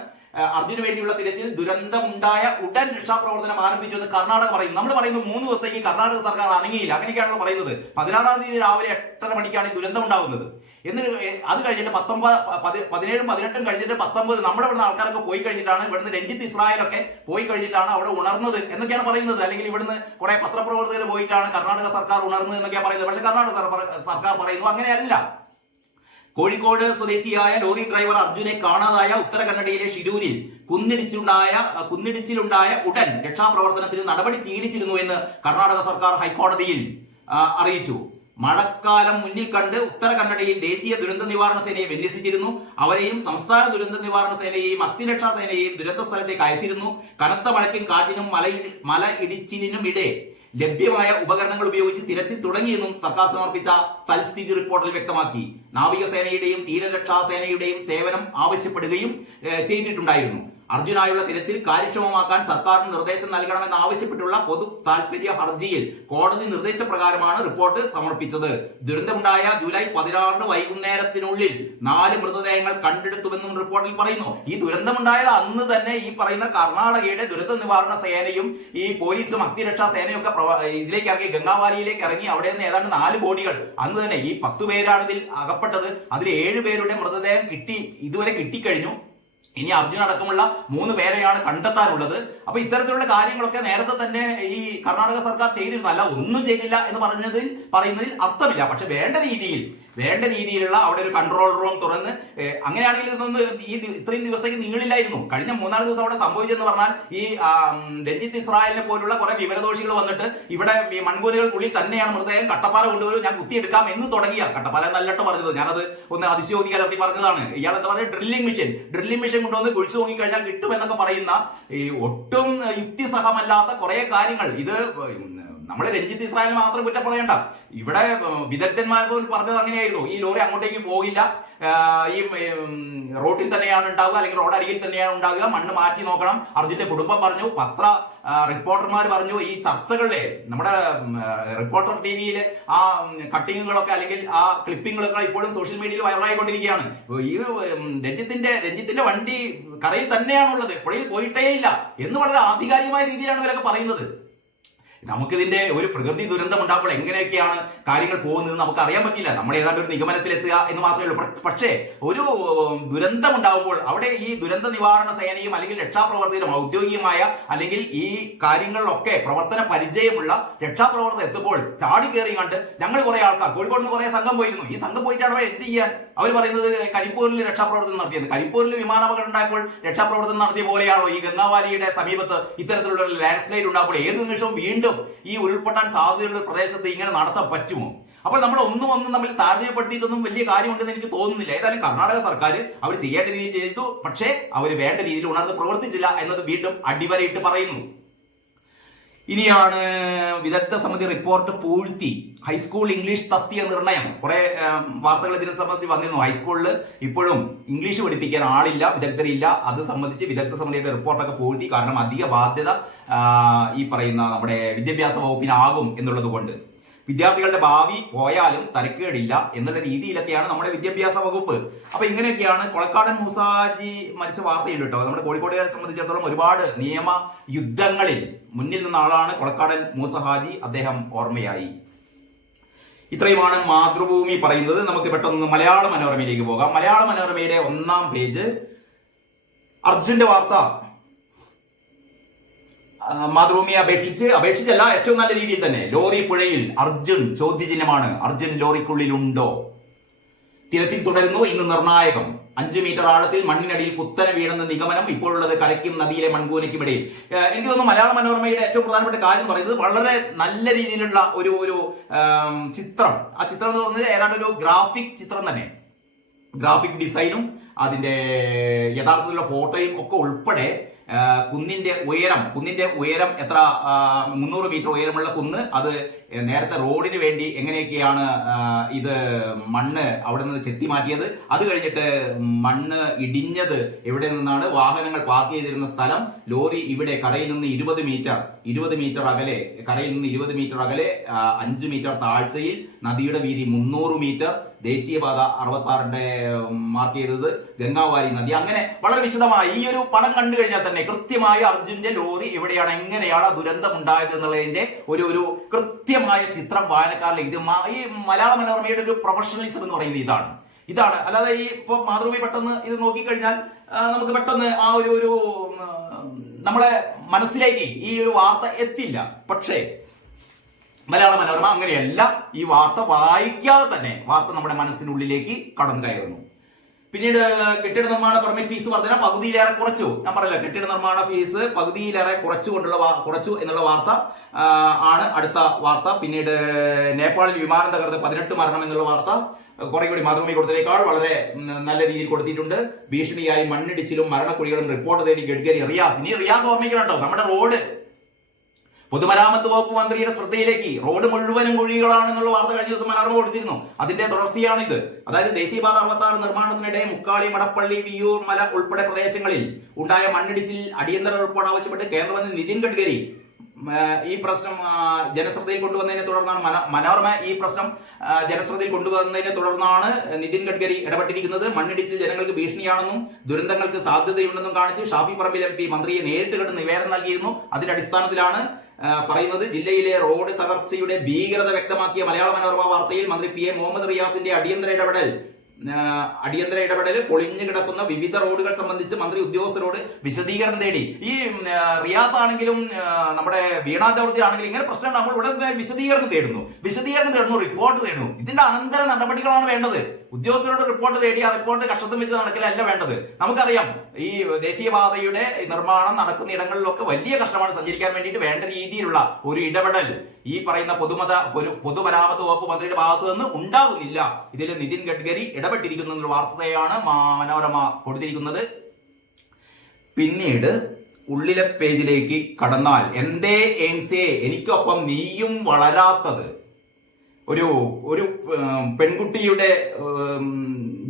അർജുനു വേണ്ടിയുള്ള തിരച്ചിൽ, ദുരന്തമുണ്ടായ ഉടൻ രക്ഷാപ്രവർത്തനം ആരംഭിച്ചു എന്ന് കർണാടക പറയുന്നു. നമ്മൾ പറയുന്നു 3 ദിവസത്തേക്ക് കർണാടക സർക്കാർ അനങ്ങിയില്ല, അങ്ങനെയൊക്കെയാണല്ലോ പറയുന്നത്. 16-ാം തീയതി രാവിലെ 8:30 മണിക്കാണ് ഈ ദുരന്തം ഉണ്ടാകുന്നത്. എന്നിട്ട് അത് കഴിഞ്ഞിട്ട് 17, 18 കഴിഞ്ഞിട്ട് 19 നമ്മുടെ ഇവിടുന്ന് ആൾക്കാരൊക്കെ പോയി കഴിഞ്ഞിട്ടാണ്, ഇവിടുന്ന് രഞ്ജിത്ത് ഇസ്രായേലൊക്കെ പോയി കഴിഞ്ഞിട്ടാണ് അവിടെ ഉണർന്നത് എന്നൊക്കെയാണ് പറയുന്നത്. അല്ലെങ്കിൽ ഇവിടുന്ന് കുറെ പത്രപ്രവർത്തകർ പോയിട്ടാണ് കർണാടക സർക്കാർ ഉണർന്നത് എന്നൊക്കെയാണ് പറയുന്നത്. പക്ഷെ കർണാടക സർക്കാർ പറയുന്നു അങ്ങനെയല്ല. കോഴിക്കോട് സ്വദേശിയായ ലോറി ഡ്രൈവർ അർജുനെ കാണാതായ ഉത്തര കന്നഡയിലെ ഷിരൂരിൽ കുന്നിടിച്ചിലുണ്ടായ ഉടൻ രക്ഷാപ്രവർത്തനത്തിന് നടപടി സ്വീകരിച്ചിരുന്നു എന്ന് കർണാടക സർക്കാർ ഹൈക്കോടതിയിൽ അറിയിച്ചു. മഴക്കാലം മുന്നിൽ കണ്ട് ഉത്തര കന്നഡയിൽ ദേശീയ ദുരന്ത നിവാരണ സേനയെ വിന്യസിച്ചിരുന്നു. അവരെയും സംസ്ഥാന ദുരന്ത നിവാരണ സേനയെയും അഗ്നിരക്ഷാ സേനയെയും ദുരന്ത സ്ഥലത്തേക്ക് അയച്ചിരുന്നു. കനത്ത മഴയ്ക്കും കാറ്റിനും മല ഇടിച്ചിലിനും ഇടെ ലഭ്യമായ ഉപകരണങ്ങൾ ഉപയോഗിച്ച് തിരച്ചിൽ തുടങ്ങിയെന്നും സർക്കാർ സമർപ്പിച്ച തൽസ്ഥിതി റിപ്പോർട്ടിൽ വ്യക്തമാക്കി. നാവികസേനയുടെയും തീരരക്ഷാ സേനയുടെയും സേവനം ആവശ്യപ്പെടുകയും ചെയ്തിട്ടുണ്ടായിരുന്നു. അർജുനായുള്ള തിരച്ചിൽ കാര്യക്ഷമമാക്കാൻ സർക്കാരിന് നിർദ്ദേശം നൽകണമെന്ന് ആവശ്യപ്പെട്ടുള്ള പൊതു താൽപര്യ ഹർജിയിൽ കോടതി നിർദ്ദേശപ്രകാരമാണ് റിപ്പോർട്ട് സമർപ്പിച്ചത്. ദുരന്തമുണ്ടായ ജൂലൈ 16 വൈകുന്നേരത്തിനുള്ളിൽ 4 മൃതദേഹങ്ങൾ കണ്ടെടുത്തുവെന്നും റിപ്പോർട്ടിൽ പറയുന്നു. ഈ ദുരന്തമുണ്ടായത് അന്ന് തന്നെ ഈ പറയുന്ന കർണാടകയുടെ ദുരന്ത നിവാരണ സേനയും ഈ പോലീസും അഗ്നിരക്ഷാ സേനയും ഒക്കെ ഇതിലേക്ക് ഇറങ്ങി, ഗംഗാവാലിയിലേക്ക് ഇറങ്ങി. അവിടെ നിന്ന് ഏതാണ്ട് 4 ബോഡികൾ അന്ന് തന്നെ, ഈ 10 പേരാണ് ഇതിൽ അകപ്പെട്ടത്. അതിൽ 7 പേരുടെ മൃതദേഹം ഇതുവരെ കിട്ടിക്കഴിഞ്ഞു. ഇനി അർജുൻ അടക്കമുള്ള 3 പേരെയാണ് കണ്ടെത്താനുള്ളത്. അപ്പൊ ഇത്തരത്തിലുള്ള കാര്യങ്ങളൊക്കെ നേരത്തെ തന്നെ ഈ കർണാടക സർക്കാർ ചെയ്തിരുന്നു. അല്ല ഒന്നും ചെയ്തില്ല എന്ന് പറയുന്നതിൽ അർത്ഥമില്ല. പക്ഷെ വേണ്ട രീതിയിലുള്ള അവിടെ ഒരു കൺട്രോൾ റൂം തുറന്ന്, അങ്ങനെയാണെങ്കിൽ ഇതൊന്ന് ഇത്രയും ദിവസത്തേക്ക് നീളില്ലായിരുന്നു. കഴിഞ്ഞ 3-4 ദിവസം അവിടെ സംഭവിച്ചെന്ന് പറഞ്ഞാൽ ഈ രഞ്ജിത്ത് ഇസ്രായേലിനെ പോലുള്ള കുറെ വിവരദോഷികൾ വന്നിട്ട് ഇവിടെ ഈ മൺകൂലുകൾക്കുള്ളിൽ തന്നെയാണ് മൃതദേഹം, കട്ടപ്പാറ കൊണ്ടുവരും, ഞാൻ കുത്തിയെടുക്കാം എന്ന് തുടങ്ങിയ, കട്ടപ്പാറ നല്ലട്ട് പറഞ്ഞത്, ഞാനത് ഒന്ന് അതിശയോധി കലർത്തി പറഞ്ഞതാണ്. ഇയാൾ എന്താ പറയുക, ഡ്രില്ലിംഗ് മെഷീൻ കൊണ്ടുവന്ന് കുഴിച്ചു നോക്കിക്കഴിഞ്ഞാൽ കിട്ടുമെന്നൊക്കെ പറയുന്ന ഈ ഒട്ടും യുക്തിസഹമല്ലാത്ത കുറെ കാര്യങ്ങൾ. ഇത് നമ്മൾ രഞ്ജിത്ത് ഇസ്രായേൽ മാത്രം കുറ്റം പറയണ്ട. ഇവിടെ വിദഗ്ധന്മാർ പോലും പറഞ്ഞത് അങ്ങനെയായിരുന്നു. ഈ ലോറി അങ്ങോട്ടേക്ക് പോകില്ല, ഈ റോഡിൽ തന്നെയാണ് ഉണ്ടാവുക, അല്ലെങ്കിൽ റോഡ് അരികിൽ തന്നെയാണ് ഉണ്ടാവുക, മണ്ണ് മാറ്റി നോക്കണം. അർജുന്റെ കുടുംബം പറഞ്ഞു, റിപ്പോർട്ടർമാർ പറഞ്ഞു. ഈ ചർച്ചകളിലെ നമ്മുടെ റിപ്പോർട്ടർ ടിവിയിലെ ആ കട്ടിങ്ങുകളൊക്കെ അല്ലെങ്കിൽ ആ ക്ലിപ്പിങ്ങുകളൊക്കെ ഇപ്പോഴും സോഷ്യൽ മീഡിയയിൽ വൈറലായിക്കൊണ്ടിരിക്കുകയാണ്. ഈ രഞ്ജിത്തിന്റെ വണ്ടി കരയിൽ തന്നെയാണുള്ളത്, പുഴയിൽ പോയിട്ടേ ഇല്ല എന്ന് വളരെ ആധികാരികമായ രീതിയിലാണ് ഇവരൊക്കെ പറയുന്നത്. നമുക്കിതിന്റെ ഒരു പ്രകൃതി ദുരന്തം ഉണ്ടാകുമ്പോൾ എങ്ങനെയൊക്കെയാണ് കാര്യങ്ങൾ പോകുന്നത് നമുക്ക് അറിയാൻ പറ്റില്ല. നമ്മൾ ഏതാണ്ട് ഒരു നിഗമനത്തിലെത്തുക എന്ന് മാത്രമേ ഉള്ളൂ. പക്ഷേ ഒരു ദുരന്തം ഉണ്ടാകുമ്പോൾ അവിടെ ഈ ദുരന്ത നിവാരണ സേനയും അല്ലെങ്കിൽ രക്ഷാപ്രവർത്തകരും ഔദ്യോഗികമായ അല്ലെങ്കിൽ ഈ കാര്യങ്ങളിലൊക്കെ പ്രവർത്തന പരിചയമുള്ള രക്ഷാപ്രവർത്തകർ എത്തുമ്പോൾ ചാടി കയറി കണ്ട് ഞങ്ങൾ കുറെ ആൾക്കാർ കോഴിക്കോട് നിന്ന് കുറെ സംഘം പോയിരുന്നു. ഈ സംഘം പോയിട്ടാണ് എന്ത് ചെയ്യാൻ? അവർ പറയുന്നത് കരിപ്പൂരിൽ രക്ഷാപ്രവർത്തനം നടത്തിയത്. കരിപ്പൂരിൽ വിമാനാപകടം ഉണ്ടായപ്പോൾ രക്ഷാപ്രവർത്തനം നടത്തിയ പോലെയാണോ ഈ ഗംഗാവാലിയുടെ സമീപത്ത് ഇത്തരത്തിലുള്ള ലാൻഡ് സ്ലൈഡ് ഉണ്ടാകുമ്പോൾ ഏത് നിമിഷവും വീണ്ടും ഈ ഉരുൾപൊട്ടാൻ സാധ്യതയുള്ള പ്രദേശത്ത് ഇങ്ങനെ നടത്താൻ പറ്റുമോ? അപ്പോൾ നമ്മൾ ഒന്നും തമ്മിൽ താരതമ്യപ്പെടുത്തിയിട്ടൊന്നും വലിയ കാര്യമുണ്ടെന്ന് എനിക്ക് തോന്നുന്നില്ല. ഏതായാലും കർണാടക സർക്കാർ അവർ ചെയ്യേണ്ട രീതിയിൽ ചെയ്തു, പക്ഷേ അവർ വേണ്ട രീതിയിൽ ഉണർന്ന് പ്രവർത്തിച്ചില്ല എന്നത് വീണ്ടും അടിവരയിട്ട് പറയുന്നു. ഇനിയാണ് വിദഗ്ധ സമിതി റിപ്പോർട്ട് പൂഴ്ത്തി ഹൈസ്കൂൾ ഇംഗ്ലീഷ് തസ്തിക നിർണയം. കുറെ വാർത്തകൾ ഇതിനെ സംബന്ധിച്ച് വന്നിരുന്നു. ഹൈസ്കൂളിൽ ഇപ്പോഴും ഇംഗ്ലീഷ് പഠിപ്പിക്കാൻ ആളില്ല, വിദഗ്ധരില്ല. അത് സംബന്ധിച്ച് വിദഗ്ധ സമിതിയുടെ റിപ്പോർട്ടൊക്കെ പൂഴ്ത്തി. കാരണം അധിക ബാധ്യത ഈ പറയുന്ന നമ്മുടെ വിദ്യാഭ്യാസ വകുപ്പിനാകും എന്നുള്ളത് കൊണ്ട് വിദ്യാർത്ഥികളുടെ ഭാവി പോയാലും തരക്കേടില്ല എന്നുള്ള രീതിയിലൊക്കെയാണ് നമ്മുടെ വിദ്യാഭ്യാസ വകുപ്പ്. അപ്പൊ ഇങ്ങനെയൊക്കെയാണ്. കൊളക്കാടൻ മൂസാജി മരിച്ച വാർത്തയുണ്ട് കേട്ടോ. നമ്മുടെ കോഴിക്കോടുകാരെ സംബന്ധിച്ചിടത്തോളം ഒരുപാട് നിയമ യുദ്ധങ്ങളിൽ മുന്നിൽ നിന്ന ആളാണ് കൊളക്കാടൻ മൂസഹാജി. അദ്ദേഹം ഓർമ്മയായി. ഇത്രയുമാണ് മാതൃഭൂമി പറയുന്നത്. നമുക്ക് പെട്ടെന്ന് മലയാള മനോരമയിലേക്ക് പോകാം. മലയാള മനോരമയുടെ 1-ാം പേജ് അർജുന്റെ വാർത്ത. മാതൃഭൂമിയെ അപേക്ഷിച്ചല്ല, ഏറ്റവും നല്ല രീതിയിൽ തന്നെ ലോറി പുഴയിൽ അർജുൻ ചോദ്യചിഹ്നമാണ്. അർജുൻ ലോറിക്കുള്ളിലുണ്ടോ? തിരച്ചിൽ തുടരുന്നു. ഇന്ന് നിർണായകം. 5 മീറ്റർ ആഴത്തിൽ മണ്ണിനടിയിൽ കുത്തനെ വീണെന്ന നിഗമനം. ഇപ്പോഴുള്ളത് കരയ്ക്കും നദിയിലെ മൺകൂനയ്ക്കും ഇടയിൽ. എനിക്ക് തോന്നുന്നു മലയാള മനോരമയുടെ ഏറ്റവും പ്രധാനപ്പെട്ട കാര്യം പറയുന്നത് വളരെ നല്ല രീതിയിലുള്ള ഒരു ചിത്രം. ആ ചിത്രം എന്ന് പറയുന്നത് ഏതാണ്ട് ഒരു ഗ്രാഫിക് ചിത്രം തന്നെ. ഗ്രാഫിക് ഡിസൈനും അതിന്റെ യഥാർത്ഥത്തിലുള്ള ഫോട്ടോയും ഒക്കെ ഉൾപ്പെടെ കുന്നിന്റെ ഉയരം എത്ര? 300 മീറ്റർ ഉയരമുള്ള കുന്ന്. അത് നേരത്തെ റോഡിന് വേണ്ടി എങ്ങനെയൊക്കെയാണ് ഇത് മണ്ണ് അവിടെ നിന്ന് ചെത്തി മാറ്റിയത്, അത് കഴിഞ്ഞിട്ട് മണ്ണ് ഇടിഞ്ഞത് എവിടെ നിന്നാണ്, വാഹനങ്ങൾ പാർക്ക് ചെയ്തിരുന്ന സ്ഥലം, ലോറി ഇവിടെ കരയിൽ നിന്ന് 20 മീറ്റർ അകലെ, കരയിൽ നിന്ന് 20 മീറ്റർ അകലെ 5 മീറ്റർ താഴ്ചയിൽ, നദിയുടെ വീതി 300 മീറ്റർ, ദേശീയപാത 66 മാർക്ക് ചെയ്തത്, ഗംഗാവാലി നദി. അങ്ങനെ വളരെ വിശദമായി ഈ ഒരു പടം കണ്ടു കഴിഞ്ഞാൽ തന്നെ കൃത്യമായി അർജുന്റെ ലോറി എവിടെയാണ്, എങ്ങനെയാണ് ദുരന്തം ഉണ്ടായത് എന്നുള്ളതിന്റെ ഒരു കൃത്യമായ ചിത്രം വായനക്കാരിലേക്ക്. ഇത് ഈ മലയാള മനോരമയുടെ ഒരു പ്രൊഫഷണലിസം എന്ന് പറയുന്നത് ഇതാണ്. അല്ലാതെ ഈ ഇപ്പൊ മാതൃഭൂമി പെട്ടെന്ന് ഇത് നോക്കിക്കഴിഞ്ഞാൽ നമുക്ക് പെട്ടെന്ന് ആ ഒരു നമ്മളെ മനസ്സിലേക്ക് ഈ ഒരു വാർത്ത എത്തില്ല. പക്ഷേ മലയാള മനോരമ അങ്ങനെയല്ല. ഈ വാർത്ത വായിക്കാതെ തന്നെ വാർത്ത നമ്മുടെ മനസ്സിനുള്ളിലേക്ക് കടന്നു കയറുന്നു. പിന്നീട് കെട്ടിട നിർമ്മാണ പെർമിറ്റ് ഫീസ് വർധന പകുതിയിലേറെ കുറച്ചു. ഞാൻ പറയില്ല, കെട്ടിട നിർമ്മാണ ഫീസ് പകുതിയിലേറെ കുറച്ചു എന്നുള്ള വാർത്ത ആണ് അടുത്ത വാർത്ത. പിന്നീട് നേപ്പാളിൽ വിമാനം തകർത്ത് 18 മരണം എന്നുള്ള വാർത്ത കുറെ കൂടി മാതൃഭൂമി കൊടുത്തതിനേക്കാൾ വളരെ നല്ല രീതിയിൽ കൊടുത്തിട്ടുണ്ട്. ഭീഷണിയായി മണ്ണിടിച്ചിലും മരണക്കുഴികളും റിപ്പോർട്ട് തേടി ഗഡ്കരി റിയാസ്. ഇനി റിയാസ് ഓർമ്മിക്കണം കേട്ടോ, നമ്മുടെ റോഡ് പൊതുമരാമത്ത് വകുപ്പ് മന്ത്രിയുടെ ശ്രദ്ധയിലേക്ക് റോഡ് മുഴുവനും കുഴികളാണെന്നുള്ള വാർത്ത കഴിഞ്ഞ ദിവസം മനോരമ കൊടുത്തിരുന്നു. അതിന്റെ തുടർച്ചയാണിത്. അതായത് ദേശീയപാത 66 നിർമ്മാണത്തിനിടെ മുക്കാളി, മടപ്പള്ളി, വിയ്യൂർ മല ഉൾപ്പെടെ പ്രദേശങ്ങളിൽ ഉണ്ടായ മണ്ണിടിച്ചിൽ അടിയന്തര റിപ്പോർട്ട് ആവശ്യപ്പെട്ട് കേന്ദ്രമന്ത്രി നിതിൻ ഗഡ്കരി ഈ പ്രശ്നം ജനശ്രദ്ധയിൽ കൊണ്ടുവന്നതിനെ തുടർന്നാണ് മനോരമ ഈ പ്രശ്നം ജനശ്രദ്ധയിൽ കൊണ്ടുവന്നതിനെ തുടർന്നാണ് നിതിൻ ഗഡ്കരി ഇടപെട്ടിരിക്കുന്നത്. മണ്ണിടിച്ചിൽ ജനങ്ങൾക്ക് ഭീഷണിയാണെന്നും ദുരന്തങ്ങൾക്ക് സാധ്യതയുണ്ടെന്നും കാണിച്ച് ഷാഫി പറമ്പിൽ MP മന്ത്രിയെ നേരിട്ട് കണ്ട് നിവേദനം നൽകിയിരുന്നു. അതിന്റെ അടിസ്ഥാനത്തിലാണ് പറയുന്നത്. ജില്ലയിലെ റോഡ് തകർച്ചയുടെ ഭീകരത വ്യക്തമാക്കിയ മലയാള മനോരമ വാർത്തയിൽ മന്ത്രി PA മുഹമ്മദ് റിയാസിന്റെ അടിയന്തര ഇടപെടൽ പൊളിഞ്ഞു കിടക്കുന്ന വിവിധ റോഡുകൾ സംബന്ധിച്ച് മന്ത്രി ഉദ്യോഗസ്ഥരോട് വിശദീകരണം തേടി. ഈ റിയാസ് ആണെങ്കിലും നമ്മുടെ വീണ ജോർജ് ആണെങ്കിലും ഇങ്ങനെ പ്രശ്നം നമ്മൾ ഇവിടെ വിശദീകരണം തേടുന്നു, റിപ്പോർട്ട് തേടുന്നു. ഇതിന്റെ അനന്തര നടപടികളാണ് വേണ്ടത്. ഉദ്യോഗസ്ഥരോട് റിപ്പോർട്ട് തേടി ആ റിപ്പോർട്ട് കക്ഷത്തും വെച്ച് നടക്കലല്ല വേണ്ടത്. നമുക്കറിയാം ഈ ദേശീയപാതയുടെ നിർമ്മാണം നടക്കുന്ന ഇടങ്ങളിലൊക്കെ വലിയ കഷ്ടമാണ് സഞ്ചരിക്കാൻ വേണ്ടിയിട്ട്. വേണ്ട രീതിയിലുള്ള ഒരു ഇടപെടൽ ഈ പറയുന്ന പൊതുമരാമത്ത് വകുപ്പ് മന്ത്രിയുടെ ഭാഗത്ത് നിന്ന് ഉണ്ടാകുന്നില്ല. ഇതിൽ നിതിൻ ഗഡ്കരി ഇടപെട്ടിരിക്കുന്ന വാർത്തയാണ് മനോരമ കൊടുത്തിരിക്കുന്നത്. പിന്നീട് ഉള്ളിലെ പേജിലേക്ക് കടന്നാൽ എന്തേ എയിംസേ എനിക്കൊപ്പം നീയും വളരാത്തത്, ഒരു ഒരു പെൺകുട്ടിയുടെ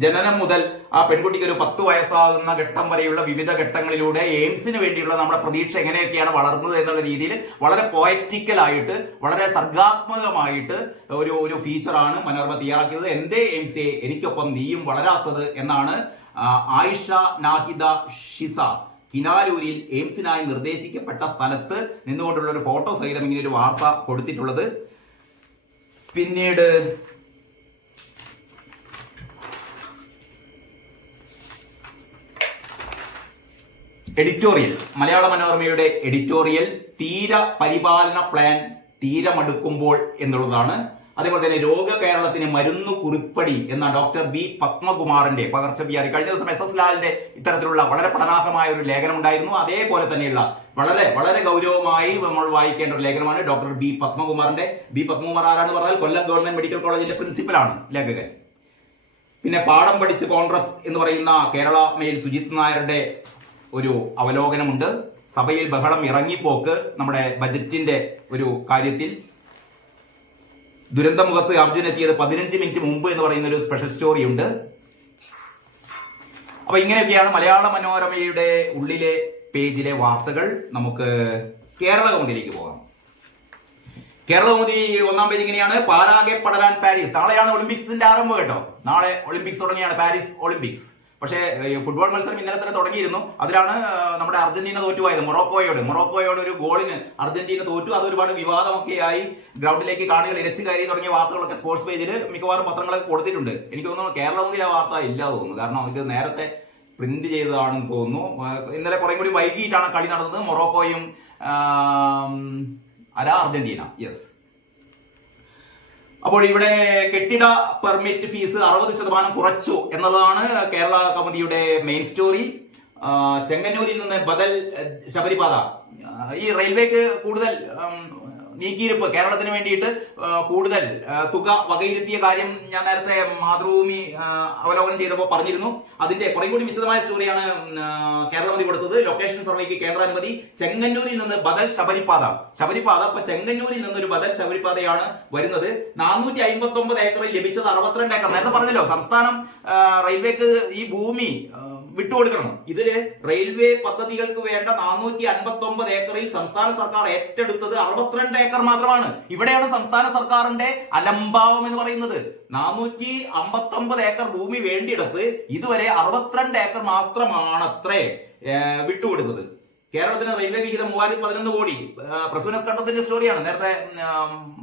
ജനനം മുതൽ ആ പെൺകുട്ടിക്ക് ഒരു 10 വയസ്സാകുന്ന ഘട്ടം വരെയുള്ള വിവിധ ഘട്ടങ്ങളിലൂടെ എയിംസിന് വേണ്ടിയുള്ള നമ്മുടെ പ്രതീക്ഷ എങ്ങനെയൊക്കെയാണ് വളർന്നത് എന്നുള്ള രീതിയിൽ വളരെ പോയറ്റിക്കലായിട്ട് വളരെ സർഗാത്മകമായിട്ട് ഒരു ഫീച്ചറാണ് മനോരമ തയ്യാറാക്കിയത്. എന്തേ എയിംസേ എനിക്കൊപ്പം നീയും വളരാത്തത് എന്നാണ് ആയിഷ നാഹിദ ഷിസ കിനാലൂരിൽ എയിംസിനായി നിർദ്ദേശിക്കപ്പെട്ട സ്ഥലത്ത് നിന്നുകൊണ്ടുള്ള ഒരു ഫോട്ടോ സഹിതം ഇങ്ങനെ ഒരു വാർത്ത കൊടുത്തിട്ടുള്ളത്. പിന്നീട് എഡിറ്റോറിയൽ, മലയാള മനോരമയുടെ എഡിറ്റോറിയൽ തീര പരിപാലന പ്ലാൻ തീരമടുക്കുമ്പോൾ എന്നുള്ളതാണ്. അതേപോലെ തന്നെ രോഗ കേരളത്തിന് മരുന്നു കുറിപ്പടി എന്ന ഡോക്ടർ ബി പത്മകുമാറിന്റെ പകർച്ചവ്യാധി, കഴിഞ്ഞ ദിവസം എസ് ലാലിന്റെ ഇത്തരത്തിലുള്ള വളരെ പഠനാർഹമായ ഒരു ലേഖനം ഉണ്ടായിരുന്നു. അതേപോലെ തന്നെയുള്ള വളരെ വളരെ ഗൗരവമായി നമ്മൾ വായിക്കേണ്ട ഒരു ലേഖനമാണ് ഡോക്ടർ ബി പത്മകുമാറിന്റെ. ബി പത്മകുമാർ ആരാന്ന് പറഞ്ഞാൽ കൊല്ലം ഗവൺമെന്റ് മെഡിക്കൽ കോളേജിന്റെ പ്രിൻസിപ്പലാണ് ലേഖകൻ. പിന്നെ പാഠം പഠിച്ച് കോൺഗ്രസ് എന്ന് പറയുന്ന കേരള മെയിൽ സുജിത് നായരുടെ ഒരു അവലോകനമുണ്ട്. സഭയിൽ ബഹളം ഇറങ്ങിപ്പോക്ക് നമ്മുടെ ബജറ്റിന്റെ ഒരു കാര്യത്തിൽ. ദുരന്തമുഖത്ത് അർജുൻ എത്തിയത് 15 മിനിറ്റ് മുമ്പ് എന്ന് പറയുന്ന ഒരു സ്പെഷ്യൽ സ്റ്റോറി ഉണ്ട്. അപ്പൊ ഇങ്ങനെയൊക്കെയാണ് മലയാള മനോരമയുടെ ഉള്ളിലെ പേജിലെ വാർത്തകൾ. നമുക്ക് കേരള കൗമുദിയിലേക്ക് പോകാം. കേരള കൗമുദി ഒന്നാം പേജ് ഇങ്ങനെയാണ്: പാരാകെ പടരാൻ പാരീസ്. നാളെയാണ് ഒളിമ്പിക്സിന്റെ ആരംഭം കേട്ടോ. നാളെ ഒളിമ്പിക്സ് തുടങ്ങിയാണ്, പാരീസ് ഒളിമ്പിക്സ്. പക്ഷേ ഫുട്ബോൾ മത്സരം ഇന്നലെ തന്നെ തുടങ്ങിയിരുന്നു. അതിലാണ് നമ്മുടെ അർജന്റീന തോറ്റുപോയത് മൊറോക്കോയോട് ഒരു ഗോളിന് അർജന്റീന തോറ്റു. അത് ഒരുപാട് വിവാദമൊക്കെ ആയി. ഗ്രൗണ്ടിലേക്ക് കാണികൾ ഇരച്ചു കയറി തുടങ്ങിയ വാർത്തകളൊക്കെ സ്പോർട്സ് പേജിൽ മിക്കവാറും പത്രങ്ങളൊക്കെ കൊടുത്തിട്ടുണ്ട്. എനിക്ക് തോന്നുന്നു കേരള കൗമുദിയിൽ ആ വാർത്ത ഇല്ല തോന്നുന്നു. കാരണം ഇത് നേരത്തെ പ്രിന്റ് ചെയ്തതാണെന്ന് തോന്നുന്നു. ഇന്നലെ കുറെ കൂടി വൈകിട്ടാണ് കളി നടന്നത്. മൊറോക്കോയും അർജന്റീന. യെസ്. അപ്പോൾ ഇവിടെ കെട്ടിട പെർമിറ്റ് ഫീസ് 60% കുറച്ചു എന്നുള്ളതാണ് കേരള കൗമുദിയുടെ മെയിൻ സ്റ്റോറി. ചെങ്ങന്നൂരിൽ നിന്ന് ബദൽ ശബരിപാത. ഈ റെയിൽവേക്ക് കൂടുതൽ നീക്കിയിരിപ്പ്, കേരളത്തിന് വേണ്ടിയിട്ട് കൂടുതൽ തുക വകയിരുത്തിയ കാര്യം ഞാൻ നേരത്തെ മാതൃഭൂമി അവലോകനം ചെയ്തപ്പോൾ പറഞ്ഞിരുന്നു. അതിന്റെ കുറെ കൂടി വിശദമായ സ്റ്റോറിയാണ് കേരള കൗമുദി കൊടുത്തത്. ലൊക്കേഷൻ സർവേക്ക് കേന്ദ്ര അനുമതി. ചെങ്ങന്നൂരിൽ നിന്ന് ബദൽ ശബരിപാത. അപ്പൊ ചെങ്ങന്നൂരിൽ നിന്നൊരു ബദൽ ശബരിപാതയാണ് വരുന്നത്. 459 ഏക്കറിൽ ലഭിച്ചത് 62 ഏക്കർ. നേരത്തെ പറഞ്ഞല്ലോ, സംസ്ഥാനം റെയിൽവേക്ക് ഈ ഭൂമി വിട്ടുകൊടുക്കണം. ഇതില് റെയിൽവേ പദ്ധതികൾക്ക് വേണ്ട 459 ഏക്കറിൽ സംസ്ഥാന സർക്കാർ ഏറ്റെടുത്തത് 62 ഏക്കർ മാത്രമാണ്. ഇവിടെയാണ് സംസ്ഥാന സർക്കാരിന്റെ അലംഭാവം എന്ന് പറയുന്നത്. 459 ഏക്കർ ഭൂമി വേണ്ടിയിടത്ത് ഇതുവരെ 62 ഏക്കർ മാത്രമാണത്രേ വിട്ടുകൊടുത്തത്. കേരളത്തിന് റെയിൽവേ വിഹിതം 3011 കോടി. പ്രസൂനസ് കണ്ടത്തിന്റെ സ്റ്റോറിയാണ്. നേരത്തെ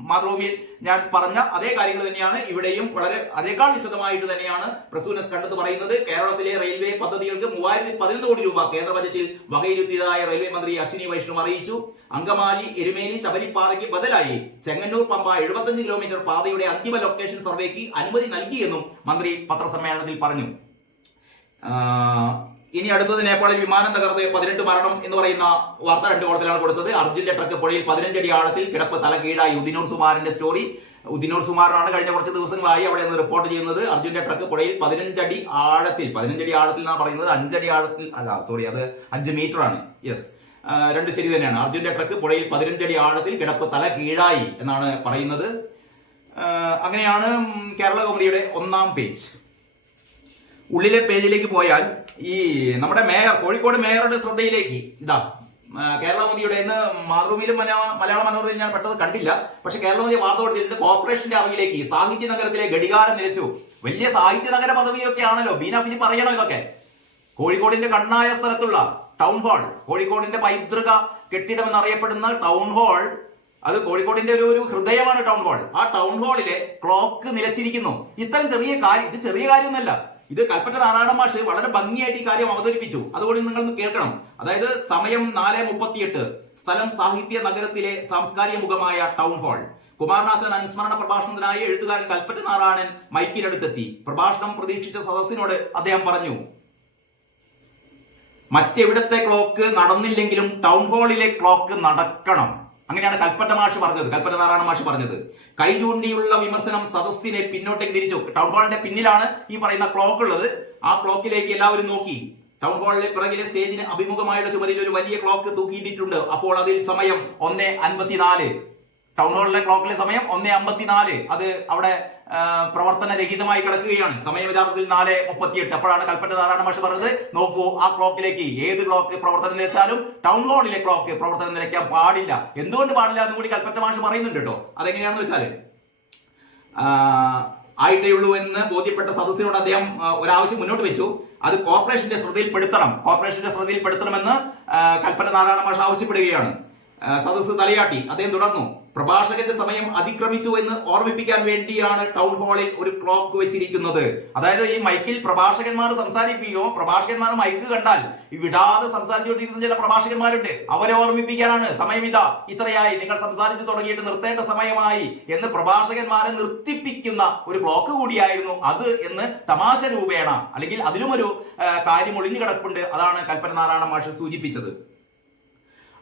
മാതൃഭൂമിയിൽ ഞാൻ പറഞ്ഞ അതേ കാര്യങ്ങൾ തന്നെയാണ് ഇവിടെയും. വളരെ അതേക്കാൾ വിശദമായിട്ട് തന്നെയാണ് പ്രസൂനസ് കണ്ടത്ത് പറയുന്നത്. കേരളത്തിലെ റെയിൽവേ പദ്ധതികൾക്ക് 3011 കോടി രൂപ കേന്ദ്ര ബജറ്റിൽ വകയിരുത്തിയതായി റെയിൽവേ മന്ത്രി അശ്വിനി വൈഷ്ണവ് അറിയിച്ചു. അങ്കമാലി എരുമേലി ശബരിപാതയ്ക്ക് ബദലായി ചെങ്ങന്നൂർ പമ്പ 75 കിലോമീറ്റർ പാതയുടെ അന്തിമ ലൊക്കേഷൻ സർവേക്ക് അനുമതി നൽകിയെന്നും മന്ത്രി പത്രസമ്മേളനത്തിൽ പറഞ്ഞു. ഇനി അടുത്തത് നേപ്പാളിൽ വിമാനം തകർത്ത് 18 മരണം എന്ന് പറയുന്ന വാർത്ത 2 കോളത്തിലാണ് കൊടുത്തത്. അർജുന്റെ ട്രക്ക് പുഴയിൽ 15 അടി ആഴത്തിൽ കിടപ്പ് തല കീഴായി. ഉദിനൂർ സുമാറിന്റെ സ്റ്റോറി. ഉദിനൂർ സുമാറാണ് കഴിഞ്ഞ കുറച്ച് ദിവസങ്ങളായി അവിടെ നിന്ന് റിപ്പോർട്ട് ചെയ്യുന്നത്. അർജുന്റെ ട്രക്ക് പുഴയിൽ 15 അടി ആഴത്തിൽ എന്നാണ് പറയുന്നത്. 5 അടി ആഴത്തിൽ അല്ല, സോറി, അത് 5 മീറ്റർ ആണ്. യെസ്, 2 ശരി തന്നെയാണ്. അർജുന്റെ ട്രക്ക് പുഴയിൽ 15 അടി ആഴത്തിൽ കിടപ്പ് തല കീഴായി എന്നാണ് പറയുന്നത്. അങ്ങനെയാണ് കേരള കൗമുദിയുടെ ഒന്നാം പേജ്. ഉള്ളിലെ പേജിലേക്ക് പോയാൽ ഈ നമ്മുടെ മേയർ, കോഴിക്കോട് മേയറുടെ ശ്രദ്ധയിലേക്ക് ഇതാ കേരള കൗമുദിയുടെ ഇന്ന് മാതൃഭൂമിയിലും മലയാള മനോരമയിൽ ഞാൻ പെട്ടത് കണ്ടില്ല. പക്ഷെ കേരള കൗമുദി വാർത്ത കൊടുത്തിട്ടുണ്ട്. കോർപ്പറേഷന്റെ അറിവിലേക്ക് സാഹിത്യ നഗരത്തിലെ ഘടികാരം നിലച്ചു. വലിയ സാഹിത്യ നഗര പദവിയൊക്കെ ആണല്ലോ. ബീന ഫിലിപ്പ് പറയണോ ഇതൊക്കെ? കോഴിക്കോടിന്റെ കണ്ണായ സ്ഥലത്തുള്ള ടൗൺ ഹാൾ, കോഴിക്കോടിന്റെ പൈതൃക കെട്ടിടം എന്നറിയപ്പെടുന്ന ടൗൺ ഹാൾ, അത് കോഴിക്കോടിന്റെ ഒരു ഹൃദയമാണ് ടൗൺ ഹാൾ. ആ ടൗൺ ഹാളിലെ ക്ലോക്ക് നിലച്ചിരിക്കുന്നു. ഇത്തരം ചെറിയ കാര്യം, ഇത് ചെറിയ കാര്യമൊന്നുമല്ല. ഇത് കൽപ്പറ്റ നാരായണ മാഷ് വളരെ ഭംഗിയായിട്ട് ഈ കാര്യം അവതരിപ്പിച്ചു. അതുകൊണ്ട് നിങ്ങൾ കേൾക്കണം. അതായത് സമയം 4:38, സ്ഥലം സാഹിത്യ നഗരത്തിലെ സാംസ്കാരിക മുഖമായ ടൗൺ ഹാൾ. കുമാരനാശാൻ അനുസ്മരണ പ്രഭാഷണത്തിനായി എഴുത്തുകാരൻ കൽപ്പറ്റ നാരായണൻ മൈക്കിനടുത്തെത്തി. പ്രഭാഷണം പ്രതീക്ഷിച്ച സദസ്സിനോട് അദ്ദേഹം പറഞ്ഞു, മറ്റെവിടത്തെ ക്ലോക്ക് നടന്നില്ലെങ്കിലും ടൗൺ ഹാളിലെ ക്ലോക്ക് നടക്കണം. അങ്ങനെയാണ് കൽപ്പറ്റ നാരായണ മാഷ് പറഞ്ഞത്. കൈ ചൂണ്ടിയുള്ള വിമർശനം സദസ്സിനെ പിന്നോട്ടേക്ക് തിരിച്ചു. ടൗൺ ഹാളിന്റെ പിന്നിലാണ് ഈ പറയുന്ന ക്ലോക്ക് ഉള്ളത്. ആ ക്ലോക്കിലേക്ക് എല്ലാവരും നോക്കി. ടൗൺ ഹാളിലെ പിറകിലെ സ്റ്റേജിന് അഭിമുഖമായുള്ള ചുമരിൽ ഒരു വലിയ ക്ലോക്ക് തൂക്കിയിട്ടിട്ടുണ്ട്. അപ്പോൾ അതിൽ സമയം 1:54. ടൗൺ ഹാളിലെ ക്ലോക്കിലെ സമയം 1:54. അത് അവിടെ പ്രവർത്തനരഹിതമായി കിടക്കുകയാണ്. സമയം യഥാർത്ഥത്തിൽ 4:38. അപ്പോഴാണ് കൽപ്പറ്റ നാരായണ മാഷ് പറഞ്ഞത്, നോക്കൂ ആ ക്ലോക്കിലേക്ക്, ഏത് ക്ലോക്ക് പ്രവർത്തനം നിലച്ചാലും ടൗൺ ഹാളിലെ ക്ലോക്ക് പ്രവർത്തനം നിലയ്ക്കാൻ പാടില്ല. എന്തുകൊണ്ട് പാടില്ല എന്ന് കൂടി കൽപ്പറ്റ മാഷ് പറയുന്നുണ്ട് കേട്ടോ. അതെങ്ങനെയാണെന്ന് വെച്ചാല് ആയിട്ടേ ഉള്ളൂ എന്ന് ബോധ്യപ്പെട്ട സദസ്സിനോട് അദ്ദേഹം ഒരാവശ്യം മുന്നോട്ട് വെച്ചു. അത് കോർപ്പറേഷന്റെ ശ്രദ്ധയിൽപ്പെടുത്തണമെന്ന് കൽപ്പറ്റ നാരായണ മാഷ് ആവശ്യപ്പെടുകയാണ്. സദസ്സ് തലയാട്ടി. അദ്ദേഹം തുടർന്നു, പ്രഭാഷകന്റെ സമയം അതിക്രമിച്ചു എന്ന് ഓർമ്മിപ്പിക്കാൻ വേണ്ടിയാണ് ടൗൺ ഹാളിൽ ഒരു ക്ലോക്ക് വെച്ചിരിക്കുന്നത്. അതായത് ഈ മൈക്കിൽ പ്രഭാഷകന്മാർ സംസാരിപ്പിക്കുമോ, പ്രഭാഷകന്മാർ മൈക്ക് കണ്ടാൽ വിടാതെ സംസാരിച്ചുകൊണ്ടിരിക്കുന്ന ചില പ്രഭാഷകന്മാരുണ്ട്, അവരെ ഓർമ്മിപ്പിക്കാനാണ്. സമയം ഇത്രയായി, നിങ്ങൾ സംസാരിച്ചു തുടങ്ങിയിട്ട് നിർത്തേണ്ട സമയമായി എന്ന് പ്രഭാഷകന്മാരെ നിർത്തിപ്പിക്കുന്ന ഒരു ക്ലോക്ക് കൂടിയായിരുന്നു അത് എന്ന് തമാശ രൂപേണ, അല്ലെങ്കിൽ അതിലുമൊരു കാര്യം ഒളിഞ്ഞു കിടപ്പുണ്ട്. അതാണ് കൽപ്പന നാരായണ മാഷ് സൂചിപ്പിച്ചത്.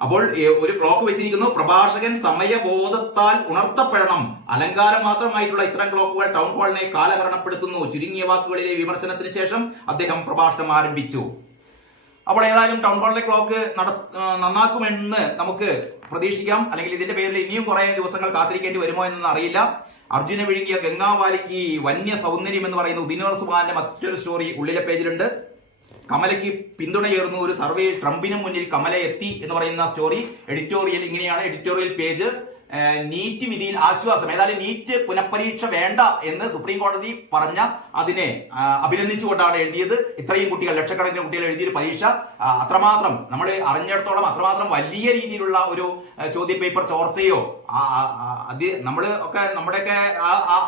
അപ്പോൾ ഒരു ക്ലോക്ക് വെച്ചിരിക്കുന്നു, പ്രഭാഷകൻ സമയബോധത്താൽ ഉണർത്തപ്പെടണം. അലങ്കാരം മാത്രമായിട്ടുള്ള ഇത്തരം ക്ലോക്കുകൾ ടൗൺ ഹാളിനെ കാലഹരണപ്പെടുത്തുന്നു. ചുരുങ്ങിയ വാക്കുകളിലെ വിമർശനത്തിന് ശേഷം അദ്ദേഹം പ്രഭാഷണം ആരംഭിച്ചു. അപ്പോൾ ഏതായാലും ടൗൺ ഹാളിലെ ക്ലോക്ക് നന്നാക്കുമെന്ന് നമുക്ക് പ്രതീക്ഷിക്കാം. അല്ലെങ്കിൽ ഇതിന്റെ പേരിൽ ഇനിയും കുറെ ദിവസങ്ങൾ കാത്തിരിക്കേണ്ടി വരുമോ എന്നൊന്നും അറിയില്ല. അർജുന വിഴുങ്ങിയ ഗംഗാവാലിക്ക് വന്യ സൗന്ദര്യം എന്ന് പറയുന്ന ഉദിനോർ സുബാന്റെ മറ്റൊരു സ്റ്റോറി ഉള്ളിലെ പേജിലുണ്ട്. കമലയ്ക്ക് പിന്തുണയേറുന്നു, ഒരു സർവേയിൽ ട്രംപിന് മുന്നിൽ കമല എത്തി എന്ന് പറയുന്ന സ്റ്റോറി. എഡിറ്റോറിയൽ ഇങ്ങനെയാണ്, എഡിറ്റോറിയൽ പേജ്. നീറ്റ് വിധിയിൽ ആശ്വാസം. ഏതായാലും നീറ്റ് പുനഃപരീക്ഷ വേണ്ട എന്ന് സുപ്രീം കോടതി പറഞ്ഞ അതിനെ അഭിനന്ദിച്ചുകൊണ്ടാണ് എഴുതിയത്. ഇത്രയും കുട്ടികൾ, ലക്ഷക്കണക്കിന് കുട്ടികൾ എഴുതിയൊരു പരീക്ഷ അത്രമാത്രം നമ്മൾ അറിഞ്ഞിടത്തോളം അത്രമാത്രം വലിയ രീതിയിലുള്ള ഒരു ചോദ്യ പേപ്പർ ചോർച്ചയോ അത് നമ്മുടെയൊക്കെ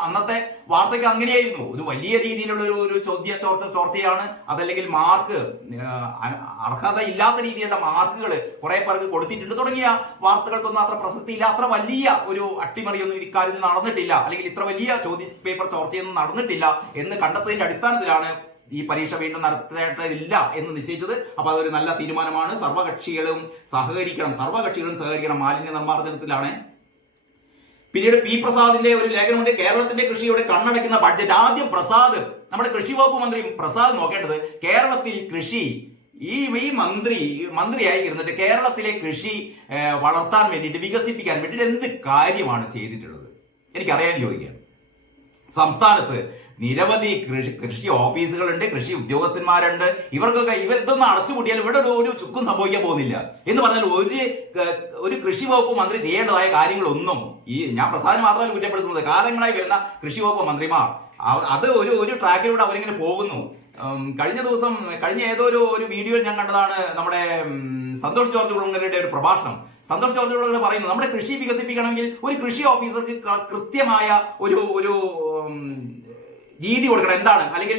അന്നത്തെ വാർത്തയ്ക്ക് അങ്ങനെയായിരുന്നു. ഒരു വലിയ രീതിയിലുള്ള ഒരു ചോർച്ചയാണ്. അതല്ലെങ്കിൽ മാർക്ക് അർഹത ഇല്ലാത്ത രീതിയിലുള്ള മാർക്കുകൾ കുറെ പേർക്ക് കൊടുത്തിട്ടുണ്ട് തുടങ്ങിയ വാർത്തകൾക്കൊന്നും അത്ര പ്രസക്തിയില്ല. അത്ര വലിയ ഒരു അട്ടിമറിയൊന്നും ഇക്കാര്യത്തിൽ നടന്നിട്ടില്ല, അല്ലെങ്കിൽ ഇത്ര വലിയ ചോദ്യ പേപ്പർ ചോർച്ചയൊന്നും നടന്നിട്ടില്ല എന്ന് കണ്ടെത്തതിന്റെ അടിസ്ഥാനത്തിലാണ് ഈ പരീക്ഷ വീണ്ടും നടത്തേണ്ടതില്ല എന്ന് നിശ്ചയിച്ചത്. അപ്പൊ അതൊരു നല്ല തീരുമാനമാണ്. സർവകക്ഷികളും സഹകരിക്കണം മാലിന്യ നിർമ്മാർജ്ജനത്തിലാണ്. പിന്നീട് പി പ്രസാദിന്റെ ഒരു ലേഖനമുണ്ട്, കേരളത്തിന്റെ കൃഷിയുടെ കണ്ണടയ്ക്കുന്ന ബഡ്ജറ്റ്. ആദ്യം പ്രസാദ്, നമ്മുടെ കൃഷി വകുപ്പ് മന്ത്രി പ്രസാദ് നോക്കേണ്ടത് കേരളത്തിൽ കൃഷി ഈ മന്ത്രിയായി ഇരുന്നിട്ട് കേരളത്തിലെ കൃഷി വളർത്താൻ വേണ്ടിയിട്ട്, വികസിപ്പിക്കാൻ വേണ്ടിയിട്ട് എന്ത് കാര്യമാണ് ചെയ്തിട്ടുള്ളത് എനിക്കറിയാൻ ചോദിക്കുകയാണ്. സംസ്ഥാനത്ത് നിരവധി കൃഷി ഓഫീസുകളുണ്ട്, കൃഷി ഉദ്യോഗസ്ഥന്മാരുണ്ട്. ഇതൊന്നും അടച്ചുപൂട്ടിയാൽ ഇവിടെ ഒരു ചുക്കും സംഭവിക്കാൻ പോകുന്നില്ല എന്ന് പറഞ്ഞാൽ ഒരു കൃഷി വകുപ്പ് മന്ത്രി ചെയ്യേണ്ടതായ കാര്യങ്ങളൊന്നും ഞാൻ പ്രസാദം മാത്രമല്ല കുറ്റപ്പെടുത്തുന്നത്, കാലങ്ങളായി വരുന്ന കൃഷി വകുപ്പ് മന്ത്രിമാർ അത് ഒരു ട്രാക്കിലൂടെ അവരിങ്ങനെ പോകുന്നു. കഴിഞ്ഞ ഏതോ ഒരു വീഡിയോ ഞാൻ കണ്ടതാണ്, നമ്മുടെ സന്തോഷ് ജോർജ് കുളങ്ങരയുടെ ഒരു പ്രഭാഷണം. സന്തോഷ് ജോർജ് കുളങ്ങര പറയുന്നു, നമ്മുടെ കൃഷി വികസിപ്പിക്കണമെങ്കിൽ ഒരു കൃഷി ഓഫീസർക്ക് കൃത്യമായ ഒരു രീതി കൊടുക്കണം. എന്താണ്? അല്ലെങ്കിൽ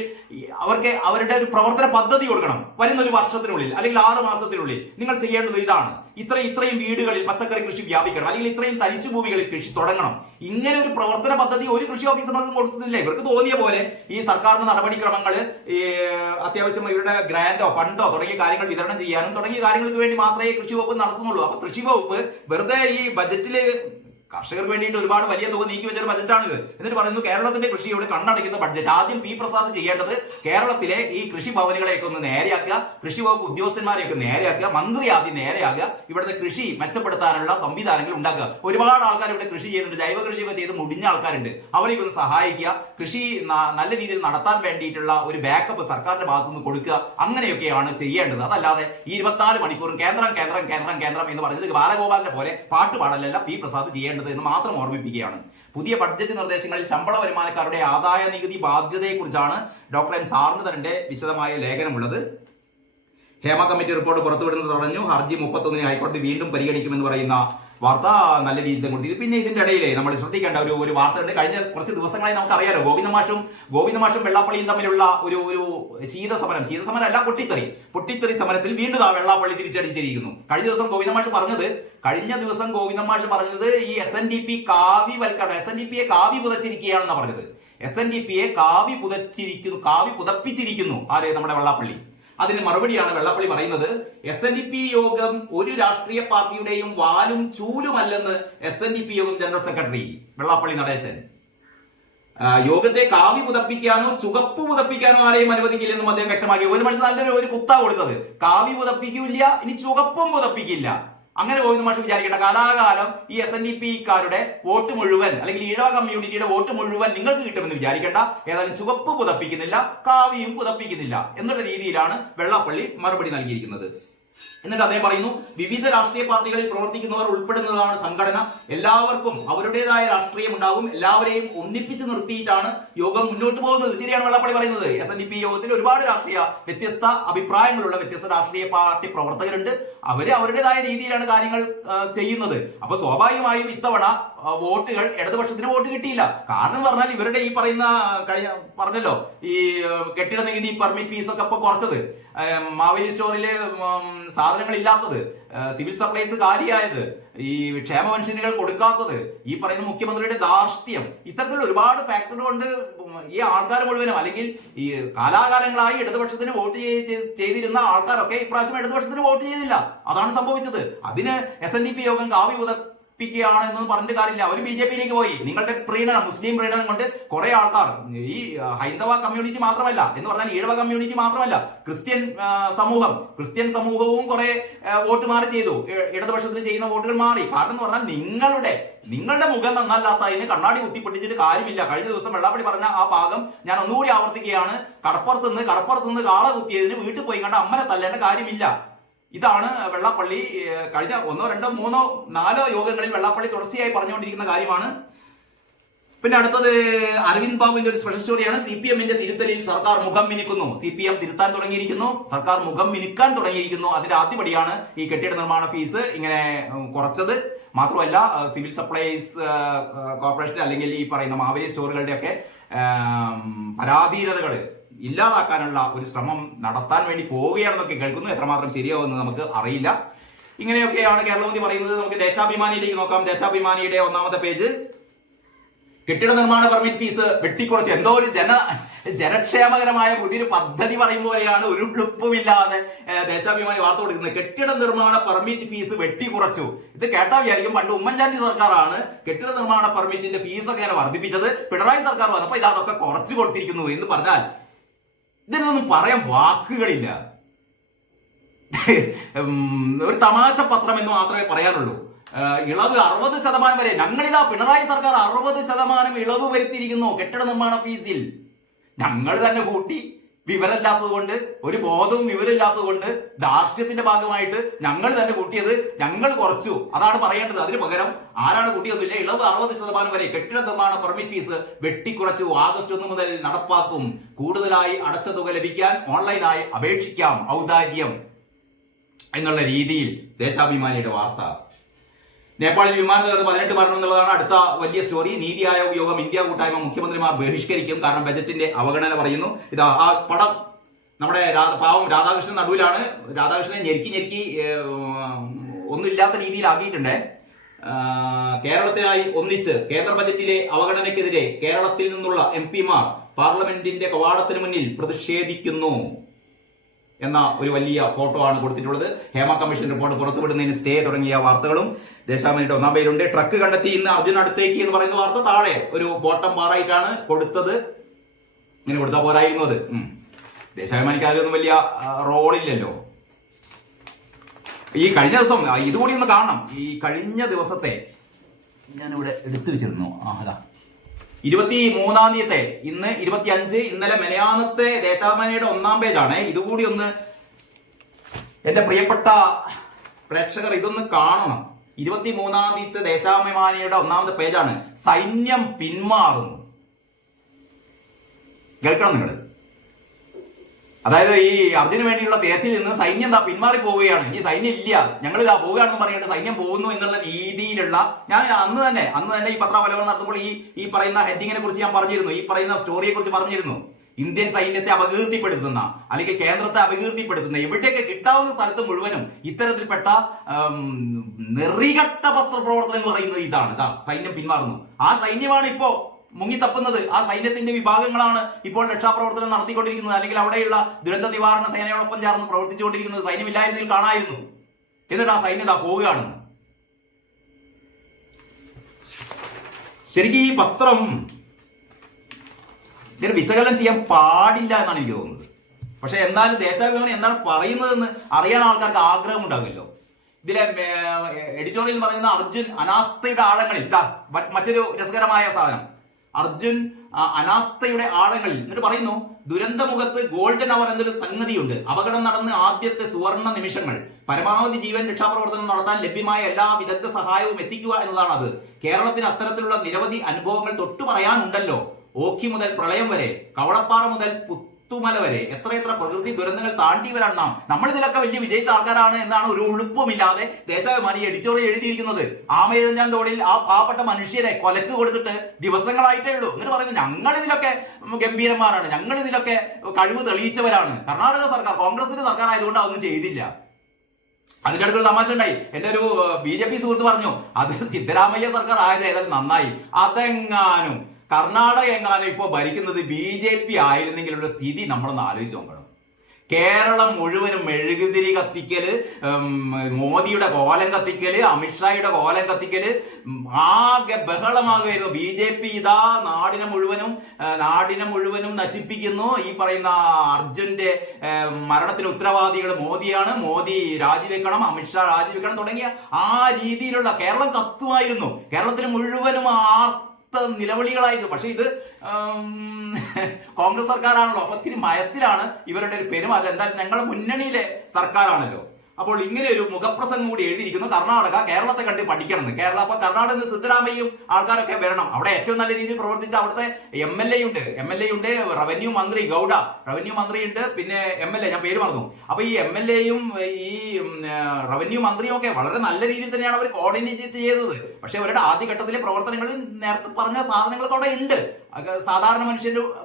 അവർക്ക് അവരുടെ ഒരു പ്രവർത്തന പദ്ധതി കൊടുക്കണം. വരുന്ന ഒരു വർഷത്തിനുള്ളിൽ അല്ലെങ്കിൽ 6 മാസത്തിനുള്ളിൽ നിങ്ങൾ ചെയ്യേണ്ടത് ഇതാണ്. ഇത്രയും വീടുകളിൽ പച്ചക്കറി കൃഷി വ്യാപിക്കണം, അല്ലെങ്കിൽ ഇത്രയും തരിച്ചു ഭൂമികളിൽ കൃഷി തുടങ്ങണം. ഇങ്ങനെ ഒരു പ്രവർത്തന പദ്ധതി ഒരു കൃഷി ഓഫീസർമാർക്കും കൊടുക്കുന്നില്ല. ഇവർക്ക് തോന്നിയ പോലെ ഈ സർക്കാരിന്റെ നടപടിക്രമങ്ങൾ അത്യാവശ്യം ഇവരുടെ ഗ്രാൻഡോ ഫണ്ടോ തുടങ്ങിയ കാര്യങ്ങൾ വിതരണം ചെയ്യാനും തുടങ്ങിയ കാര്യങ്ങൾക്ക് വേണ്ടി മാത്രമേ കൃഷി വകുപ്പ് നടത്തുന്നുള്ളൂ. അപ്പൊ കൃഷി വകുപ്പ് വെറുതെ ഈ ബജറ്റില് കർഷകർക്ക് വേണ്ടിയിട്ട് ഒരുപാട് വലിയ തുക നീക്കി വെച്ചൊരു ബജറ്റാണിത്. എന്നിട്ട് പറയുന്നു കേരളത്തിന്റെ കൃഷിയോട് കണ്ണടയ്ക്കുന്ന ബഡ്ജറ്റ്. ആദ്യം പി പ്രസാദ് ചെയ്യേണ്ടത് കേരളത്തിലെ ഈ കൃഷി ഭവനുകളെയൊക്കെ ഒന്ന് നേരെയാക്കുക, കൃഷി വകുപ്പ് ഉദ്യോഗസ്ഥന്മാരെയൊക്കെ നേരെയാക്കുക, മന്ത്രി ആദ്യം നേരെയാക്കുക, ഇവിടുത്തെ കൃഷി മെച്ചപ്പെടുത്താനുള്ള സംവിധാനങ്ങൾ ഉണ്ടാക്കുക. ഒരുപാട് ആൾക്കാർ ഇവിടെ കൃഷി ചെയ്യുന്നുണ്ട്, ജൈവ കൃഷിയൊക്കെ ചെയ്ത് മുടിഞ്ഞ ആൾക്കാരുണ്ട്. അവരെയൊക്കെ ഒന്ന് സഹായിക്കുക, കൃഷി നല്ല രീതിയിൽ നടത്താൻ വേണ്ടിയിട്ടുള്ള ഒരു ബാക്കപ്പ് സർക്കാരിന്റെ ഭാഗത്തുനിന്ന് കൊടുക്കുക. അങ്ങനെയൊക്കെയാണ് ചെയ്യേണ്ടത്. അതല്ലാതെ ഈ 24 മണിക്കൂറും കേന്ദ്രം എന്ന് പറയുന്നത് ബാലഗോപാലിനെ പോലെ പാട്ടുപാടലല്ല പി പ്രസാദ് ചെയ്യേണ്ടത് എന്ന് മാത്രം ഓർമ്മിപ്പിക്കുകയാണ്. പുതിയ ബഡ്ജറ്റ് നിർദ്ദേശങ്ങളിൽ ശമ്പള വരുമാനക്കാരുടെ ആദായ നികുതി ബാധ്യതയെക്കുറിച്ചാണ് ഡോക്ടർ എം സാറിന്റെ വിശദമായ ലേഖനമുള്ളത്. ഹേമ കമ്മിറ്റി റിപ്പോർട്ട് പുറത്തുവിടുന്നത് തടഞ്ഞു, ഹർജി 31 ഹൈക്കോടതി വീണ്ടും പരിഗണിക്കുമെന്ന് പറയുന്ന വാർത്ത നല്ല രീതിയിൽ കൊടുത്തിരിക്കും. പിന്നെ ഇതിന്റെ ഇടയിൽ നമ്മൾ ശ്രദ്ധിക്കേണ്ട ഒരു വാർത്ത ഉണ്ട്. കഴിഞ്ഞ കുറച്ച് ദിവസങ്ങളായി നമുക്കറിയാലോ, ഗോവിന്ദ മാഷും വെള്ളാപ്പള്ളിയും തമ്മിലുള്ള ഒരു ശീതസമരം അല്ല, പൊട്ടിത്തെറി സമരത്തിൽ വീണ്ടും വെള്ളാപ്പള്ളി തിരിച്ചടിച്ചിരിക്കുന്നു. കഴിഞ്ഞ ദിവസം ഗോവിന്ദ മാഷ് പറഞ്ഞത് ഈ SNDP കാവ്യവൽക്കരണം, SNDPയെ കാവ്യ പുതച്ചിരിക്കുകയാണെന്നാണ് പറഞ്ഞത്. SNDPയെ കാവ്യ പുതപ്പിച്ചിരിക്കുന്നു ആര്? നമ്മുടെ വെള്ളാപ്പള്ളി. അതിന് മറുപടിയാണ് വെള്ളാപ്പള്ളി പറയുന്നത്, SNDP യോഗം ഒരു രാഷ്ട്രീയ പാർട്ടിയുടെയും വാലും ചൂലുമല്ലെന്ന് SNDP യോഗം ജനറൽ സെക്രട്ടറി വെള്ളാപ്പള്ളി നടേശൻ. യോഗത്തെ കാവി പുതപ്പിക്കാനോ ചുവപ്പ് പുതപ്പിക്കാനോ ആരെയും അനുവദിക്കില്ലെന്നും അദ്ദേഹം വ്യക്തമാക്കി. ഗോവിന്ദ നല്ലൊരു ഒരു കുത്താ കൊടുത്തത്. കാവി പുതപ്പിക്കില്ല, ഇനി ചുവപ്പും പുതപ്പിക്കില്ല. അങ്ങനെ ഗോവിന്ദ മാഷ് വിചാരിക്കേണ്ട. കാലാകാലം ഈ SNDP-ക്കാരുടെ വോട്ട് മുഴുവൻ, അല്ലെങ്കിൽ ഈഴവ കമ്മ്യൂണിറ്റിയുടെ വോട്ട് മുഴുവൻ നിങ്ങൾക്ക് കിട്ടുമെന്ന് വിചാരിക്കേണ്ട. ഏതായാലും ചുവപ്പ് പുതപ്പിക്കുന്നില്ല, കാവിയും പുതപ്പിക്കുന്നില്ല എന്നുള്ള രീതിയിലാണ് വെള്ളാപ്പള്ളി മറുപടി നൽകിയിരിക്കുന്നത്. എന്നിട്ട് അദ്ദേഹം പറയുന്നു, വിവിധ രാഷ്ട്രീയ പാർട്ടികളിൽ പ്രവർത്തിക്കുന്നവർ ഉൾപ്പെടുന്നതാണ് സംഘടന. എല്ലാവർക്കും അവരുടേതായ രാഷ്ട്രീയം ഉണ്ടാകും. എല്ലാവരെയും ഒന്നിപ്പിച്ച് നിർത്തിയിട്ടാണ് യോഗം മുന്നോട്ട് പോകുന്നത്. ശരിയാണ് വെള്ളാപ്പള്ളി പറയുന്നത്. SNDP യോഗത്തിൽ ഒരുപാട് വ്യത്യസ്ത അഭിപ്രായങ്ങളുള്ള വ്യത്യസ്ത രാഷ്ട്രീയ പാർട്ടി പ്രവർത്തകരുണ്ട്. അവര് അവരുടേതായ രീതിയിലാണ് കാര്യങ്ങൾ ചെയ്യുന്നത്. അപ്പൊ സ്വാഭാവികമായും ഇത്തവണ വോട്ടുകൾ ഇടതുപക്ഷത്തിന് വോട്ട് കിട്ടിയില്ല. കാരണം എന്ന് പറഞ്ഞാൽ ഇവരുടെ ഈ പറയുന്ന പറഞ്ഞല്ലോ, ഈ കെട്ടിട നികുതി പെർമിറ്റ് ഫീസൊക്കെ ഇപ്പൊ കുറച്ചത്, മാവേലി സ്റ്റോറില് സാധനങ്ങൾ ഇല്ലാത്തത്, സിവിൽ സപ്ലൈസ് കാലിയായത്, ഈ ക്ഷേമ പെൻഷനുകൾ കൊടുക്കാത്തത്, ഈ പറയുന്ന മുഖ്യമന്ത്രിയുടെ ധാർഷ്ട്യം, ഇത്തരത്തിലുള്ള ഒരുപാട് ഫാക്ടർ കൊണ്ട് ഈ ആൾക്കാർ മുഴുവനും, അല്ലെങ്കിൽ ഈ കാലാകാലങ്ങളായി ഇടതുപക്ഷത്തിന് വോട്ട് ചെയ്തിരുന്ന ആൾക്കാരൊക്കെ ഇപ്രാവശ്യം ഇടതുപക്ഷത്തിന് വോട്ട് ചെയ്തില്ല. അതാണ് സംഭവിച്ചത്. അതിന് SNDP യോഗം കാവി ാണ് എന്ന് പറഞ്ഞിട്ട് കാര്യമില്ല. അവർ BJP-യിലേക്ക് പോയി. നിങ്ങളുടെ പ്രീണനം, മുസ്ലിം പ്രീണനം കൊണ്ട് കുറെ ആൾക്കാർ, ഈ ഹൈന്ദവ കമ്മ്യൂണിറ്റി മാത്രമല്ല, എന്ന് പറഞ്ഞാൽ ഈഴവ കമ്മ്യൂണിറ്റി മാത്രമല്ല, ക്രിസ്ത്യൻ സമൂഹവും കുറെ വോട്ട് മാറി ചെയ്തു. ഇടതുപക്ഷത്തിന് ചെയ്യുന്ന വോട്ടുകൾ മാറി. കാരണം എന്ന് പറഞ്ഞാൽ നിങ്ങളുടെ മുഖം നന്നല്ലാത്തതിന് കണ്ണാടി കുത്തിപ്പൊട്ടിച്ചിട്ട് കാര്യമില്ല. കഴിഞ്ഞ ദിവസം വെള്ളാപ്പള്ളി പറഞ്ഞ ആ ഭാഗം ഞാൻ ഒന്നുകൂടി ആവർത്തിക്കുകയാണ്. കടപ്പുറത്തുനിന്ന് കാള കുത്തിയതിന് വീട്ടിൽ പോയി കണ്ട അമ്മനെ തല്ലേണ്ട കാര്യമില്ല. ഇതാണ് വെള്ളാപ്പള്ളി കഴിഞ്ഞ 1, 2, 3, 4 യോഗങ്ങളിൽ വെള്ളാപ്പള്ളി തുടർച്ചയായി പറഞ്ഞുകൊണ്ടിരിക്കുന്ന കാര്യമാണ്. പിന്നെ അടുത്തത് അരവിന്ദ് ബാബുവിന്റെ ഒരു സ്പെഷ്യൽ സ്റ്റോറിയാണ്. CPM-ന്റെ തിരുത്തലിൽ സർക്കാർ മുഖം മിനുക്കുന്നു. CPM തിരുത്താൻ തുടങ്ങിയിരിക്കുന്നു, സർക്കാർ മുഖം മിനുക്കാൻ തുടങ്ങിയിരിക്കുന്നു. അതിന്റെ ആദ്യപടിയാണ് ഈ കെട്ടിട നിർമ്മാണ ഫീസ് ഇങ്ങനെ കുറച്ചത്. മാത്രമല്ല, സിവിൽ സപ്ലൈസ് കോർപ്പറേഷൻ അല്ലെങ്കിൽ ഈ പറയുന്ന മാവേലി സ്റ്റോറുകളുടെ ഒക്കെ പരാധീനതകൾ ഇല്ലാതാക്കാനുള്ള ഒരു ശ്രമം നടത്താൻ വേണ്ടി പോവുകയാണെന്നൊക്കെ കേൾക്കുന്നു. എത്രമാത്രം ശരിയാവുമെന്ന് നമുക്ക് അറിയില്ല. ഇങ്ങനെയൊക്കെയാണ് കേരളമന്ത്രി പറയുന്നത്. നമുക്ക് ദേശാഭിമാനിയിലേക്ക് നോക്കാം. ദേശാഭിമാനിയുടെ 1-ാമത്തെ പേജ്, കെട്ടിട നിർമ്മാണ പെർമിറ്റ് ഫീസ് വെട്ടിക്കുറച്ച്. എന്തോ ഒരു ജനക്ഷേമകരമായ പുതിയൊരു പദ്ധതി പറയുമ്പോഴാണ് ഒരു ഉളുപ്പുമില്ലാതെ ദേശാഭിമാനി വാർത്ത കൊടുക്കുന്നത്. കെട്ടിട നിർമ്മാണ പെർമിറ്റ് ഫീസ് വെട്ടിക്കുറച്ചു. ഇത് കേട്ടാ വിചാരിക്കും പണ്ട് ഉമ്മൻചാണ്ടി സർക്കാരാണ് കെട്ടിട നിർമ്മാണ പെർമിറ്റിന്റെ ഫീസൊക്കെ വർദ്ധിപ്പിച്ചത്. പിണറായി സർക്കാർ വന്നപ്പോ ഇതൊക്കെ കുറച്ചു കൊടുത്തിരിക്കുന്നു എന്ന് പറഞ്ഞാൽ ഇതിനൊന്നും പറയാൻ വാക്കുകളില്ല. ഒരു തമാശ പത്രം എന്ന് മാത്രമേ പറയാനുള്ളൂ. ഇളവ് 60% വരെ. ഞങ്ങളിതാ പിണറായി സർക്കാർ 60% ഇളവ് വരുത്തിയിരിക്കുന്നു കെട്ടിട നിർമ്മാണ ഫീസിൽ. ഞങ്ങൾ തന്നെ കൂട്ടി, വിവരമില്ലാത്തത് കൊണ്ട്, ഒരു ബോധവും വിവരമില്ലാത്തത് കൊണ്ട്, ധാർഷ്ട്യത്തിന്റെ ഭാഗമായിട്ട് ഞങ്ങൾ തന്നെ കൂട്ടിയത്, ഞങ്ങൾ കുറച്ചു. അതാണ് പറയേണ്ടത്. അതിന് പകരം ആരാണ് കൂട്ടിയൊന്നുമില്ല. ഇളവ് 60% വരെ കെട്ടിട നിർമ്മാണ പെർമിറ്റ് ഫീസ് വെട്ടിക്കുറച്ചു. ആഗസ്റ്റ് 1 മുതൽ നടപ്പാക്കും. കൂടുതലായി അടച്ച തുക ലഭിക്കാൻ ഓൺലൈനായി അപേക്ഷിക്കാം. ഔദാര്യം എന്നുള്ള രീതിയിൽ ദേശാഭിമാനിയുടെ വാർത്ത. നേപ്പാളിൽ വിമാനം തകർന്ന് 18 മരണം എന്നുള്ളതാണ് അടുത്ത വലിയ സ്റ്റോറി. നീതി ആയോഗ് യോഗം ഇന്ത്യ കൂട്ടായ്മ മുഖ്യമന്ത്രിമാർ ബഹിഷ്കരിക്കും. കാരണം ബജറ്റിന്റെ അവഗണന പറയുന്നു. ഇതാ ആ പടം. നമ്മുടെ പാവം രാധാകൃഷ്ണൻ നടുവിലാണ്. രാധാകൃഷ്ണനെ ഞെരുക്കി ഒന്നുമില്ലാത്ത രീതിയിലാക്കിയിട്ടുണ്ട്. കേരളത്തിനായി ഒന്നിച്ച് കേന്ദ്ര ബജറ്റിലെ അവഗണനയ്ക്കെതിരെ കേരളത്തിൽ നിന്നുള്ള MP-മാർ പാർലമെന്റിന്റെ കവാടത്തിന് മുന്നിൽ പ്രതിഷേധിക്കുന്നു എന്ന ഒരു വലിയ ഫോട്ടോ ആണ് കൊടുത്തിട്ടുള്ളത്. ഹേമ കമ്മീഷൻ റിപ്പോർട്ട് പുറത്തുവിടുന്നതിന് സ്റ്റേ തുടങ്ങിയ വാർത്തകളും ദേശാഭിമാനിയുടെ 1-ാം പേരുണ്ട്. ട്രക്ക് കണ്ടെത്തി ഇന്ന് അർജുൻ അടുത്തേക്ക് എന്ന് പറയുന്ന വാർത്ത താഴെ ഒരു ബോട്ടം ബാറായിട്ടാണ് കൊടുത്തത്. ഇങ്ങനെ കൊടുത്താൽ പോരായിരുന്നു. അത് ദേശാഭിമാനിക്ക് അതിലൊന്നും വലിയ റോളില്ലല്ലോ. ഈ കഴിഞ്ഞ ദിവസം ഇതുകൂടി ഒന്ന് കാണണം. ഈ കഴിഞ്ഞ ദിവസത്തെ ഞാനിവിടെ എടുത്തു വെച്ചിരുന്നു. അതാ 23-ാം തീയതി, ഇന്ന് 25, ഇന്നലെ മെനയാന്നത്തെ ദേശാഭിമാനിയുടെ 1-ാം പേജാണ്. ഇതുകൂടി ഒന്ന് എന്റെ പ്രിയപ്പെട്ട പ്രേക്ഷകർ ഇതൊന്ന് കാണണം. 23-ാം തീയതി ദേശാഭിമാനിയുടെ 1-ാമത്തെ പേജാണ്. സൈന്യം പിന്മാറുന്നു. കേൾക്കണം നിങ്ങൾ. അതായത് ഈ അർജുന് വേണ്ടിയുള്ള തിരച്ചിൽ നിന്ന് സൈന്യം പിന്മാറി പോവുകയാണ്. ഇനി സൈന്യം ഇല്ല, ഞങ്ങൾ പോവുകയാണെന്ന് പറഞ്ഞിട്ട് സൈന്യം പോകുന്നു എന്നുള്ള രീതിയിലുള്ള, ഞാൻ അന്ന് തന്നെ ഈ പത്രാവലോകനം നടത്തുമ്പോൾ ഈ പറയുന്ന ഹെഡിങ്ങിനെ കുറിച്ച് ഞാൻ പറഞ്ഞിരുന്നു. ഈ പറയുന്ന സ്റ്റോറിയെ കുറിച്ച് പറഞ്ഞിരുന്നു. ഇന്ത്യൻ സൈന്യത്തെ അപകീർത്തിപ്പെടുത്തുന്ന, അല്ലെങ്കിൽ കേന്ദ്രത്തെ അപകീർത്തിപ്പെടുത്തുന്ന, എവിടെയൊക്കെ കിട്ടാവുന്ന സ്ഥലത്ത് മുഴുവനും ഇത്തരത്തിൽപ്പെട്ട നെറികെട്ട പത്രപ്രവർത്തനം എന്ന് പറയുന്നത് ഇതാണ്. സൈന്യം പിന്മാറുന്നു. ആ സൈന്യമാണ് ഇപ്പോ മുങ്ങിത്തപ്പുന്നത്. ആ സൈന്യത്തിന്റെ വിഭാഗങ്ങളാണ് ഇപ്പോൾ രക്ഷാപ്രവർത്തനം നടത്തിക്കൊണ്ടിരിക്കുന്നത്. അല്ലെങ്കിൽ അവിടെയുള്ള ദുരന്ത നിവാരണ സേനയോടൊപ്പം ചേർന്ന് പ്രവർത്തിച്ചുകൊണ്ടിരിക്കുന്നത്. സൈന്യമില്ലായിരുന്നെങ്കിൽ കാണായിരുന്നു. എന്നിട്ട് ആ സൈന്യത പോവുകയാണ്. ശരിക്കും ഈ പത്രം ഇതിന് വിശകലനം ചെയ്യാൻ പാടില്ല എന്നാണ് എനിക്ക് തോന്നുന്നത്. പക്ഷെ എന്നാലും ദേശാഭിമാനി എന്താണ് പറയുന്നതെന്ന് അറിയാൻ ആൾക്കാർക്ക് ആഗ്രഹം ഉണ്ടാകുമല്ലോ. ഇതിലെ എഡിറ്റോറിയൽ പറയുന്ന അർജുൻ അനാസ്ഥയുടെ ആഴങ്ങളിൽ, മറ്റൊരു രസകരമായ സാധനം, അർജുൻ അനാസ്ഥയുടെ ആഴങ്ങളിൽ എന്നിട്ട് പറയുന്നു, ദുരന്തമുഖത്ത് ഗോൾഡൻ അവർ എന്നൊരു സംഗതിയുണ്ട്. അപകടം നടന്ന് ആദ്യത്തെ സുവർണ നിമിഷങ്ങൾ പരമാവധി ജീവൻ രക്ഷാപ്രവർത്തനം നടത്താൻ ലഭ്യമായ എല്ലാ വിദഗ്ധ സഹായവും എത്തിക്കുക എന്നതാണ് അത്. കേരളത്തിന് അത്തരത്തിലുള്ള നിരവധി അനുഭവങ്ങൾ തൊട്ടു പറയാനുണ്ടല്ലോ. ഓഖി മുതൽ പ്രളയം വരെ, കവളപ്പാറ മുതൽ പുത്തുമല വരെ എത്രയെത്ര പ്രകൃതി ദുരന്തങ്ങൾ താണ്ടിയവരാണ് നാം. നമ്മൾ ഇതിലൊക്കെ വലിയ വിജയിച്ച ആൾക്കാരാണ് എന്നാണ് ഒരു ഉളുപ്പുമില്ലാതെ ദേശാഭിമാനി എഡിറ്റോറിയൽ എഴുതിയിരിക്കുന്നത്. ആമയിഴഞ്ഞാൻ തോടിൽ ആ പാവപ്പെട്ട മനുഷ്യരെ കൊലക്ക് കൊടുത്തിട്ട് ദിവസങ്ങളായിട്ടേ ഉള്ളൂ. എന്നിട്ട് പറയുന്നത് ഞങ്ങൾ ഇതിലൊക്കെ ഗംഭീരന്മാരാണ്, ഞങ്ങൾ ഇതിലൊക്കെ കഴിവ് തെളിയിച്ചവരാണ്. കർണാടക സർക്കാർ കോൺഗ്രസിന്റെ സർക്കാർ ആയതുകൊണ്ട് അതൊന്നും ചെയ്തില്ല. അതിന്റെ അടുത്തൊരു തമാശ ഉണ്ടായി. എന്റെ ഒരു BJP സുഹൃത്ത് പറഞ്ഞു, അത് സിദ്ധരാമയ്യ സർക്കാർ ആയത് ഏതായാലും നന്നായി. അതെങ്ങാനും കർണാടക എങ്ങാനും ഇപ്പൊ ഭരിക്കുന്നത് BJP ആയിരുന്നെങ്കിലുള്ള സ്ഥിതി നമ്മളൊന്ന് ആലോചിച്ച് നോക്കണം. കേരളം മുഴുവനും മെഴുകുതിരി കത്തിക്കല്, മോദിയുടെ കോലം കത്തിക്കല്, അമിത്ഷായുടെ കോലം കത്തിക്കല്, ആകെ ബഹളമാകുമായിരുന്നു. BJP ഇതാ നാടിനെ മുഴുവനും നശിപ്പിക്കുന്നു. ഈ പറയുന്ന അർജുന്റെ മരണത്തിന് ഉത്തരവാദികൾ മോദിയാണ്, മോദി രാജിവെക്കണം, അമിത്ഷാ രാജിവെക്കണം തുടങ്ങിയ ആ രീതിയിലുള്ള കേരളം കത്തുമായിരുന്നു. കേരളത്തിന് മുഴുവനും നിലവിളികളായിരുന്നു. പക്ഷെ ഇത് കോൺഗ്രസ് സർക്കാരാണല്ലോ, അപ്പൊ ഒത്തിരി മയത്തിലാണ് ഇവരുടെ ഒരു പെരുമാറ്റം. എന്തായാലും ഞങ്ങളുടെ മുന്നണിയിലെ സർക്കാരാണല്ലോ. അപ്പോൾ ഇങ്ങനെ ഒരു മുഖപ്രസംഗം കൂടി എഴുതിയിരിക്കുന്നു. കർണാടക കേരളത്തെ കണ്ട് പഠിക്കണം. അപ്പൊ കർണാടകത്തിൽ സിദ്ധരാമയ്യയും ആൾക്കാരൊക്കെ വരണം. അവിടെ ഏറ്റവും നല്ല രീതിയിൽ പ്രവർത്തിച്ച അവിടുത്തെ MLA ഉണ്ട്, റവന്യൂ മന്ത്രി ഗൗഡ, റവന്യൂ മന്ത്രി ഉണ്ട്, പിന്നെ MLA ഞാൻ പേര് മറന്നു. അപ്പൊ ഈ MLAയും ഈ റവന്യൂ മന്ത്രിയും ഒക്കെ വളരെ നല്ല രീതിയിൽ തന്നെയാണ് അവർ കോർഡിനേറ്റ് ചെയ്തത്. പക്ഷെ അവരുടെ ആദ്യഘട്ടത്തിലെ പ്രവർത്തനങ്ങളിൽ നേരത്തെ പറഞ്ഞ സാധനങ്ങളൊക്കെ അവിടെ ഉണ്ട്. സാധാരണ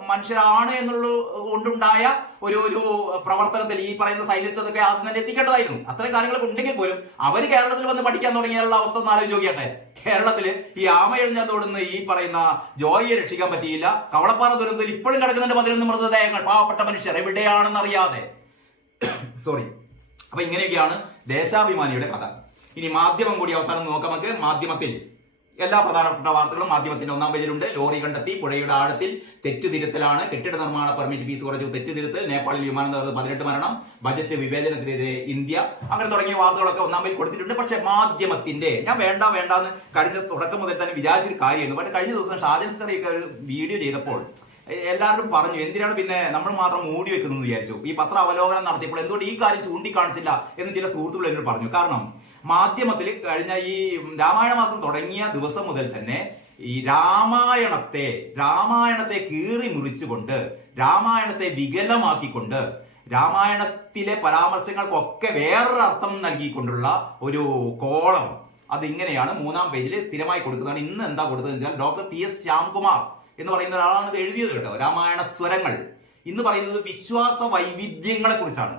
മനുഷ്യരാണ് എന്നുള്ളത് കൊണ്ടുണ്ടായ ഒരു പ്രവർത്തനത്തിൽ ഈ പറയുന്ന സൈന്യത്തൊക്കെ ആദ്യം തന്നെ എത്തിക്കേണ്ടതായിരുന്നു. അത്തരം കാര്യങ്ങളൊക്കെ ഉണ്ടെങ്കിൽ പോലും അവർ കേരളത്തിൽ വന്ന് പഠിക്കാൻ തുടങ്ങിയുള്ള അവസ്ഥ ഒന്ന് ആലോചിച്ച് നോക്കിയാട്ടെ. കേരളത്തില് ഈ ആമയെഴുന്നതോടുന്ന് ഈ പറയുന്ന ജോയിയെ രക്ഷിക്കാൻ പറ്റിയില്ല. കവളപ്പാറ ദുരന്തത്തിൽ ഇപ്പോഴും കിടക്കുന്നുണ്ട് 11 മൃതദേഹങ്ങൾ, പാവപ്പെട്ട മനുഷ്യർ എവിടെയാണെന്ന് അറിയാതെ. സോറി. അപ്പൊ ഇങ്ങനെയൊക്കെയാണ് ദേശാഭിമാനിയുടെ കഥ. ഇനി മാധ്യമം കൂടി അവസാനം നോക്കാം നമുക്ക്. മാധ്യമത്തിൽ എല്ലാ പ്രധാനപ്പെട്ട വാർത്തകളും മാധ്യമത്തിന്റെ 1-ാം പേജിലുണ്ട്. ലോറി കണ്ടെത്തി, പുഴയുടെ ആഴത്തിൽ, തെറ്റുതിരുത്തലാണ്, കെട്ടിട നിർമ്മാണ പെർമിറ്റ് ഫീസ് കുറച്ചു, തെറ്റുതിരുത്തൽ, നേപ്പാളിൽ വിമാനം തകർന്ന് 18 മരണം, ബജറ്റ് വിവേചനത്തിനെതിരെ ഇന്ത്യ, അങ്ങനെ തുടങ്ങിയ വാർത്തകളൊക്കെ 1-ാം പേജിൽ കൊടുത്തിട്ടുണ്ട്. പക്ഷെ മാധ്യമത്തിന്റെ ഞാൻ വേണ്ടാന്ന് കഴിഞ്ഞ തുടക്കം മുതൽ തന്നെ വിചാരിച്ചൊരു കാര്യമാണ്. പക്ഷേ കഴിഞ്ഞ ദിവസം ഷാജൻ സ്കറിയൊക്കെ ഒരു വീഡിയോ ചെയ്തപ്പോൾ എല്ലാവരും പറഞ്ഞു, എന്തിനാണ് പിന്നെ നമ്മൾ മാത്രം മൂടി വെക്കുന്നു വിചാരിച്ചു. ഈ പത്ര അവലോകനം നടത്തിയപ്പോൾ എന്തുകൊണ്ട് ഈ കാര്യം ചൂണ്ടിക്കാണിച്ചില്ല എന്ന് ചില സുഹൃത്തുക്കൾ എന്നോട് പറഞ്ഞു. കാരണം മാധ്യമത്തിൽ കഴിഞ്ഞ ഈ രാമായണ മാസം തുടങ്ങിയ ദിവസം മുതൽ തന്നെ ഈ രാമായണത്തെ കീറി മുറിച്ചുകൊണ്ട്, രാമായണത്തെ വികലമാക്കിക്കൊണ്ട്, രാമായണത്തിലെ പരാമർശങ്ങൾക്കൊക്കെ വേറൊരു അർത്ഥം നൽകിക്കൊണ്ടുള്ള ഒരു കോളം അതിങ്ങനെയാണ് 3-ാം പേജിൽ സ്ഥിരമായി കൊടുക്കുന്നതാണ്. ഇന്ന് എന്താ കൊടുത്തതെന്ന് വെച്ചാൽ ഡോക്ടർ TS ശ്യാംകുമാർ എന്ന് പറയുന്ന ഒരാളാണ് ഇത് എഴുതിയത് കേട്ടോ. രാമായണ സ്വരങ്ങൾ ഇന്ന് പറയുന്നത് വിശ്വാസ വൈവിധ്യങ്ങളെ കുറിച്ചാണ്.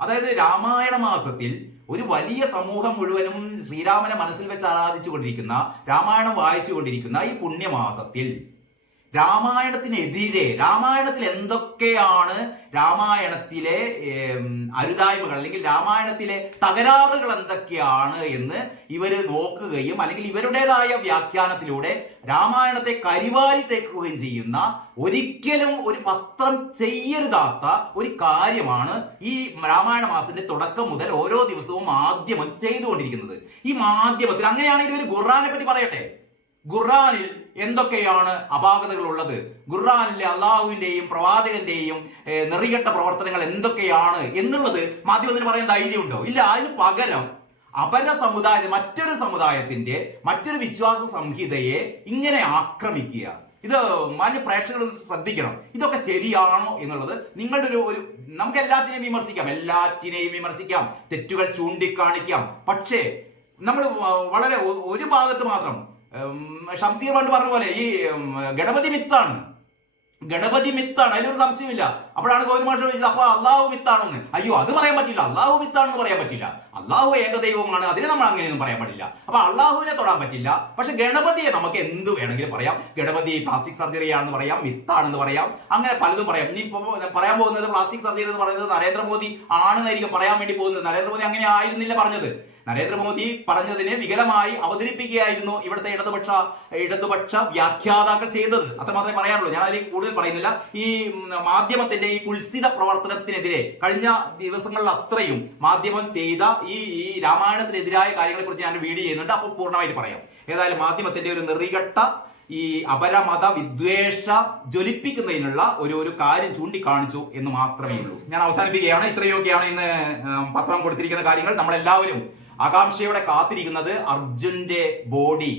അതായത് രാമായണ മാസത്തിൽ ഒരു വലിയ സമൂഹം മുഴുവനും ശ്രീരാമനെ മനസ്സിൽ വെച്ച് ആരാധിച്ചു കൊണ്ടിരിക്കുന്ന, രാമായണം വായിച്ചു കൊണ്ടിരിക്കുന്ന ഈ പുണ്യമാസത്തിൽ രാമായണത്തിനെതിരെ, രാമായണത്തിൽ എന്തൊക്കെയാണ് രാമായണത്തിലെ അരുതായ്മകൾ അല്ലെങ്കിൽ രാമായണത്തിലെ തകരാറുകൾ എന്തൊക്കെയാണ് എന്ന് ഇവര് നോക്കുകയും അല്ലെങ്കിൽ ഇവരുടേതായ വ്യാഖ്യാനത്തിലൂടെ രാമായണത്തെ കരിവാരി തേക്കുകയും ചെയ്യുന്ന, ഒരിക്കലും ഒരു പത്രം ചെയ്യരുതാത്ത ഒരു കാര്യമാണ് ഈ രാമായണ മാസത്തിന്റെ തുടക്കം മുതൽ ഓരോ ദിവസവും മാധ്യമം ചെയ്തുകൊണ്ടിരിക്കുന്നത്. ഈ മാധ്യമത്തിൽ അങ്ങനെയാണെങ്കിൽ ഒരു ഖുർആനെ പറ്റി പറയട്ടെ. ഖുർആനിൽ എന്തൊക്കെയാണ് അപാകതകൾ ഉള്ളത്, ഖുർആനിലെ അള്ളാഹുവിന്റെയും പ്രവാചകന്റെയും നെറികെട്ട പ്രവർത്തനങ്ങൾ എന്തൊക്കെയാണ് എന്നുള്ളത് മാധ്യമത്തിന് പറയാൻ ധൈര്യമുണ്ടോ? ഇല്ല. അതിന് പകരം മറ്റൊരു സമുദായത്തിന്റെ മറ്റൊരു വിശ്വാസ സംഹിതയെ ഇങ്ങനെ ആക്രമിക്കുക. ഇത് മാന്യ പ്രേക്ഷകർ ശ്രദ്ധിക്കണം. ഇതൊക്കെ ശരിയാണോ എന്നുള്ളത് നിങ്ങളുടെ ഒരു നമുക്ക് എല്ലാറ്റിനെയും വിമർശിക്കാം, തെറ്റുകൾ ചൂണ്ടിക്കാണിക്കാം. പക്ഷേ നമ്മൾ വളരെ ഒരു ഭാഗത്ത് മാത്രം ഷംസീർ പണ്ട് പറഞ്ഞ പോലെ ഈ ഗണപതി മിത്താണ്, അതിലൊരു സംശയമില്ല. അപ്പോഴാണ് ഗോവിന്ദ മാഷ് ചോദിച്ചത്, അപ്പൊ അള്ളാഹു മിത്താണോന്ന്. അയ്യോ, അത് പറയാൻ പറ്റില്ല, അള്ളാഹു മിത്താണെന്ന് പറയാൻ പറ്റില്ല. അള്ളാഹു ഏകദൈവമാണ്, അതിനെ നമ്മൾ അങ്ങനെയൊന്നും പറയാൻ പറ്റില്ല. അപ്പൊ അള്ളാഹുവിനെ തൊടാൻ പറ്റില്ല. പക്ഷെ ഗണപതിയെ നമുക്ക് എന്ത് വേണമെങ്കിലും പറയാം. ഗണപതി പ്ലാസ്റ്റിക് സർജറി ആണെന്ന് പറയാം, മിത്താണെന്ന് പറയാം, അങ്ങനെ പലതും പറയാം. ഇനിയിപ്പോ പറയാൻ പോകുന്നത് പ്ലാസ്റ്റിക് സർജറി എന്ന് പറയുന്നത് നരേന്ദ്രമോദി ആണെന്നായിരിക്കും പറയാൻ വേണ്ടി പോകുന്നത്. നരേന്ദ്രമോദി അങ്ങനെ ആയിരുന്നില്ല പറഞ്ഞത്. നരേന്ദ്രമോദി പറഞ്ഞതിനെ വികലമായി അവതരിപ്പിക്കുകയായിരുന്നു ഇവിടുത്തെ ഇടതുപക്ഷ വ്യാഖ്യാതാക്കൾ ചെയ്തത്. അത്രമാത്രമേ പറയാനുള്ളൂ. ഞാൻ അതിലേക്ക് കൂടുതൽ പറയുന്നില്ല. ഈ മാധ്യമത്തിന്റെ ഈ കുൽസിത പ്രവർത്തനത്തിനെതിരെ കഴിഞ്ഞ ദിവസങ്ങളിൽ അത്രയും മാധ്യമം ചെയ്ത ഈ രാമായണത്തിനെതിരായ കാര്യങ്ങളെ കുറിച്ച് ഞാൻ വീഡിയോ ചെയ്യുന്നുണ്ട്. അപ്പോൾ പൂർണ്ണമായിട്ട് പറയാം. ഏതായാലും മാധ്യമത്തിന്റെ ഒരു നെറികെട്ട ഈ അപരമത വിദ്വേഷ ജ്വലിപ്പിക്കുന്നതിനുള്ള ഒരു കാര്യം ചൂണ്ടിക്കാണിച്ചു എന്ന് മാത്രമേ ഉള്ളൂ. ഞാൻ അവസാനിപ്പിക്കുകയാണ്. ഇത്രയൊക്കെയാണ് ഇന്ന് പത്രം കൊടുത്തിരിക്കുന്ന കാര്യങ്ങൾ. നമ്മളെല്ലാവരും ആകാംക്ഷയോടെ കാത്തിരിക്കുന്നത് അർജുന്റെ ബോഡി,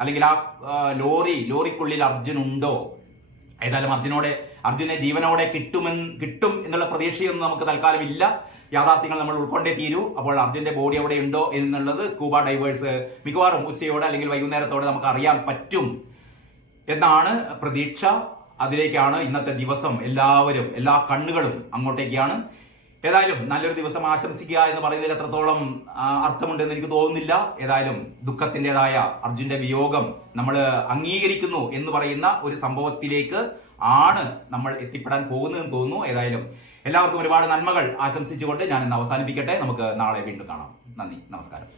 അല്ലെങ്കിൽ ആ ലോറിക്കുള്ളിൽ അർജുൻ ഉണ്ടോ. ഏതായാലും അർജുനെ ജീവനോടെ കിട്ടും എന്നുള്ള പ്രതീക്ഷയൊന്നും നമുക്ക് തൽക്കാലം ഇല്ല. യാഥാർത്ഥ്യങ്ങൾ നമ്മൾ ഉൾക്കൊണ്ടേ തീരൂ. അപ്പോൾ അർജുന്റെ ബോഡി അവിടെ ഉണ്ടോ എന്നുള്ളത് സ്കൂബ ഡൈവേഴ്സ് മിക്കവാറും ഉച്ചയോടെ അല്ലെങ്കിൽ വൈകുന്നേരത്തോടെ നമുക്ക് അറിയാൻ പറ്റും എന്നാണ് പ്രതീക്ഷ. അതിലേക്കാണ് ഇന്നത്തെ ദിവസം. എല്ലാ കണ്ണുകളും അങ്ങോട്ടേക്കാണ്. ഏതായാലും നല്ലൊരു ദിവസം ആശംസിക്കുക എന്ന് പറയുന്നതിൽ എത്രത്തോളം അർത്ഥമുണ്ടെന്ന് എനിക്ക് തോന്നുന്നില്ല. ഏതായാലും ദുഃഖത്തിൻ്റെതായ അർജുന്റെ വിയോഗം നമ്മൾ അംഗീകരിക്കുന്നു എന്ന് പറയുന്ന ഒരു സംഭവത്തിലേക്ക് ആണ് നമ്മൾ എത്തിപ്പെടാൻ പോകുന്നതെന്ന് തോന്നുന്നു. ഏതായാലും എല്ലാവർക്കും ഒരുപാട് നന്മകൾ ആശംസിച്ചുകൊണ്ട് ഞാൻ ഇന്ന് അവസാനിപ്പിക്കട്ടെ. നമുക്ക് നാളെ വീണ്ടും കാണാം. നന്ദി, നമസ്കാരം.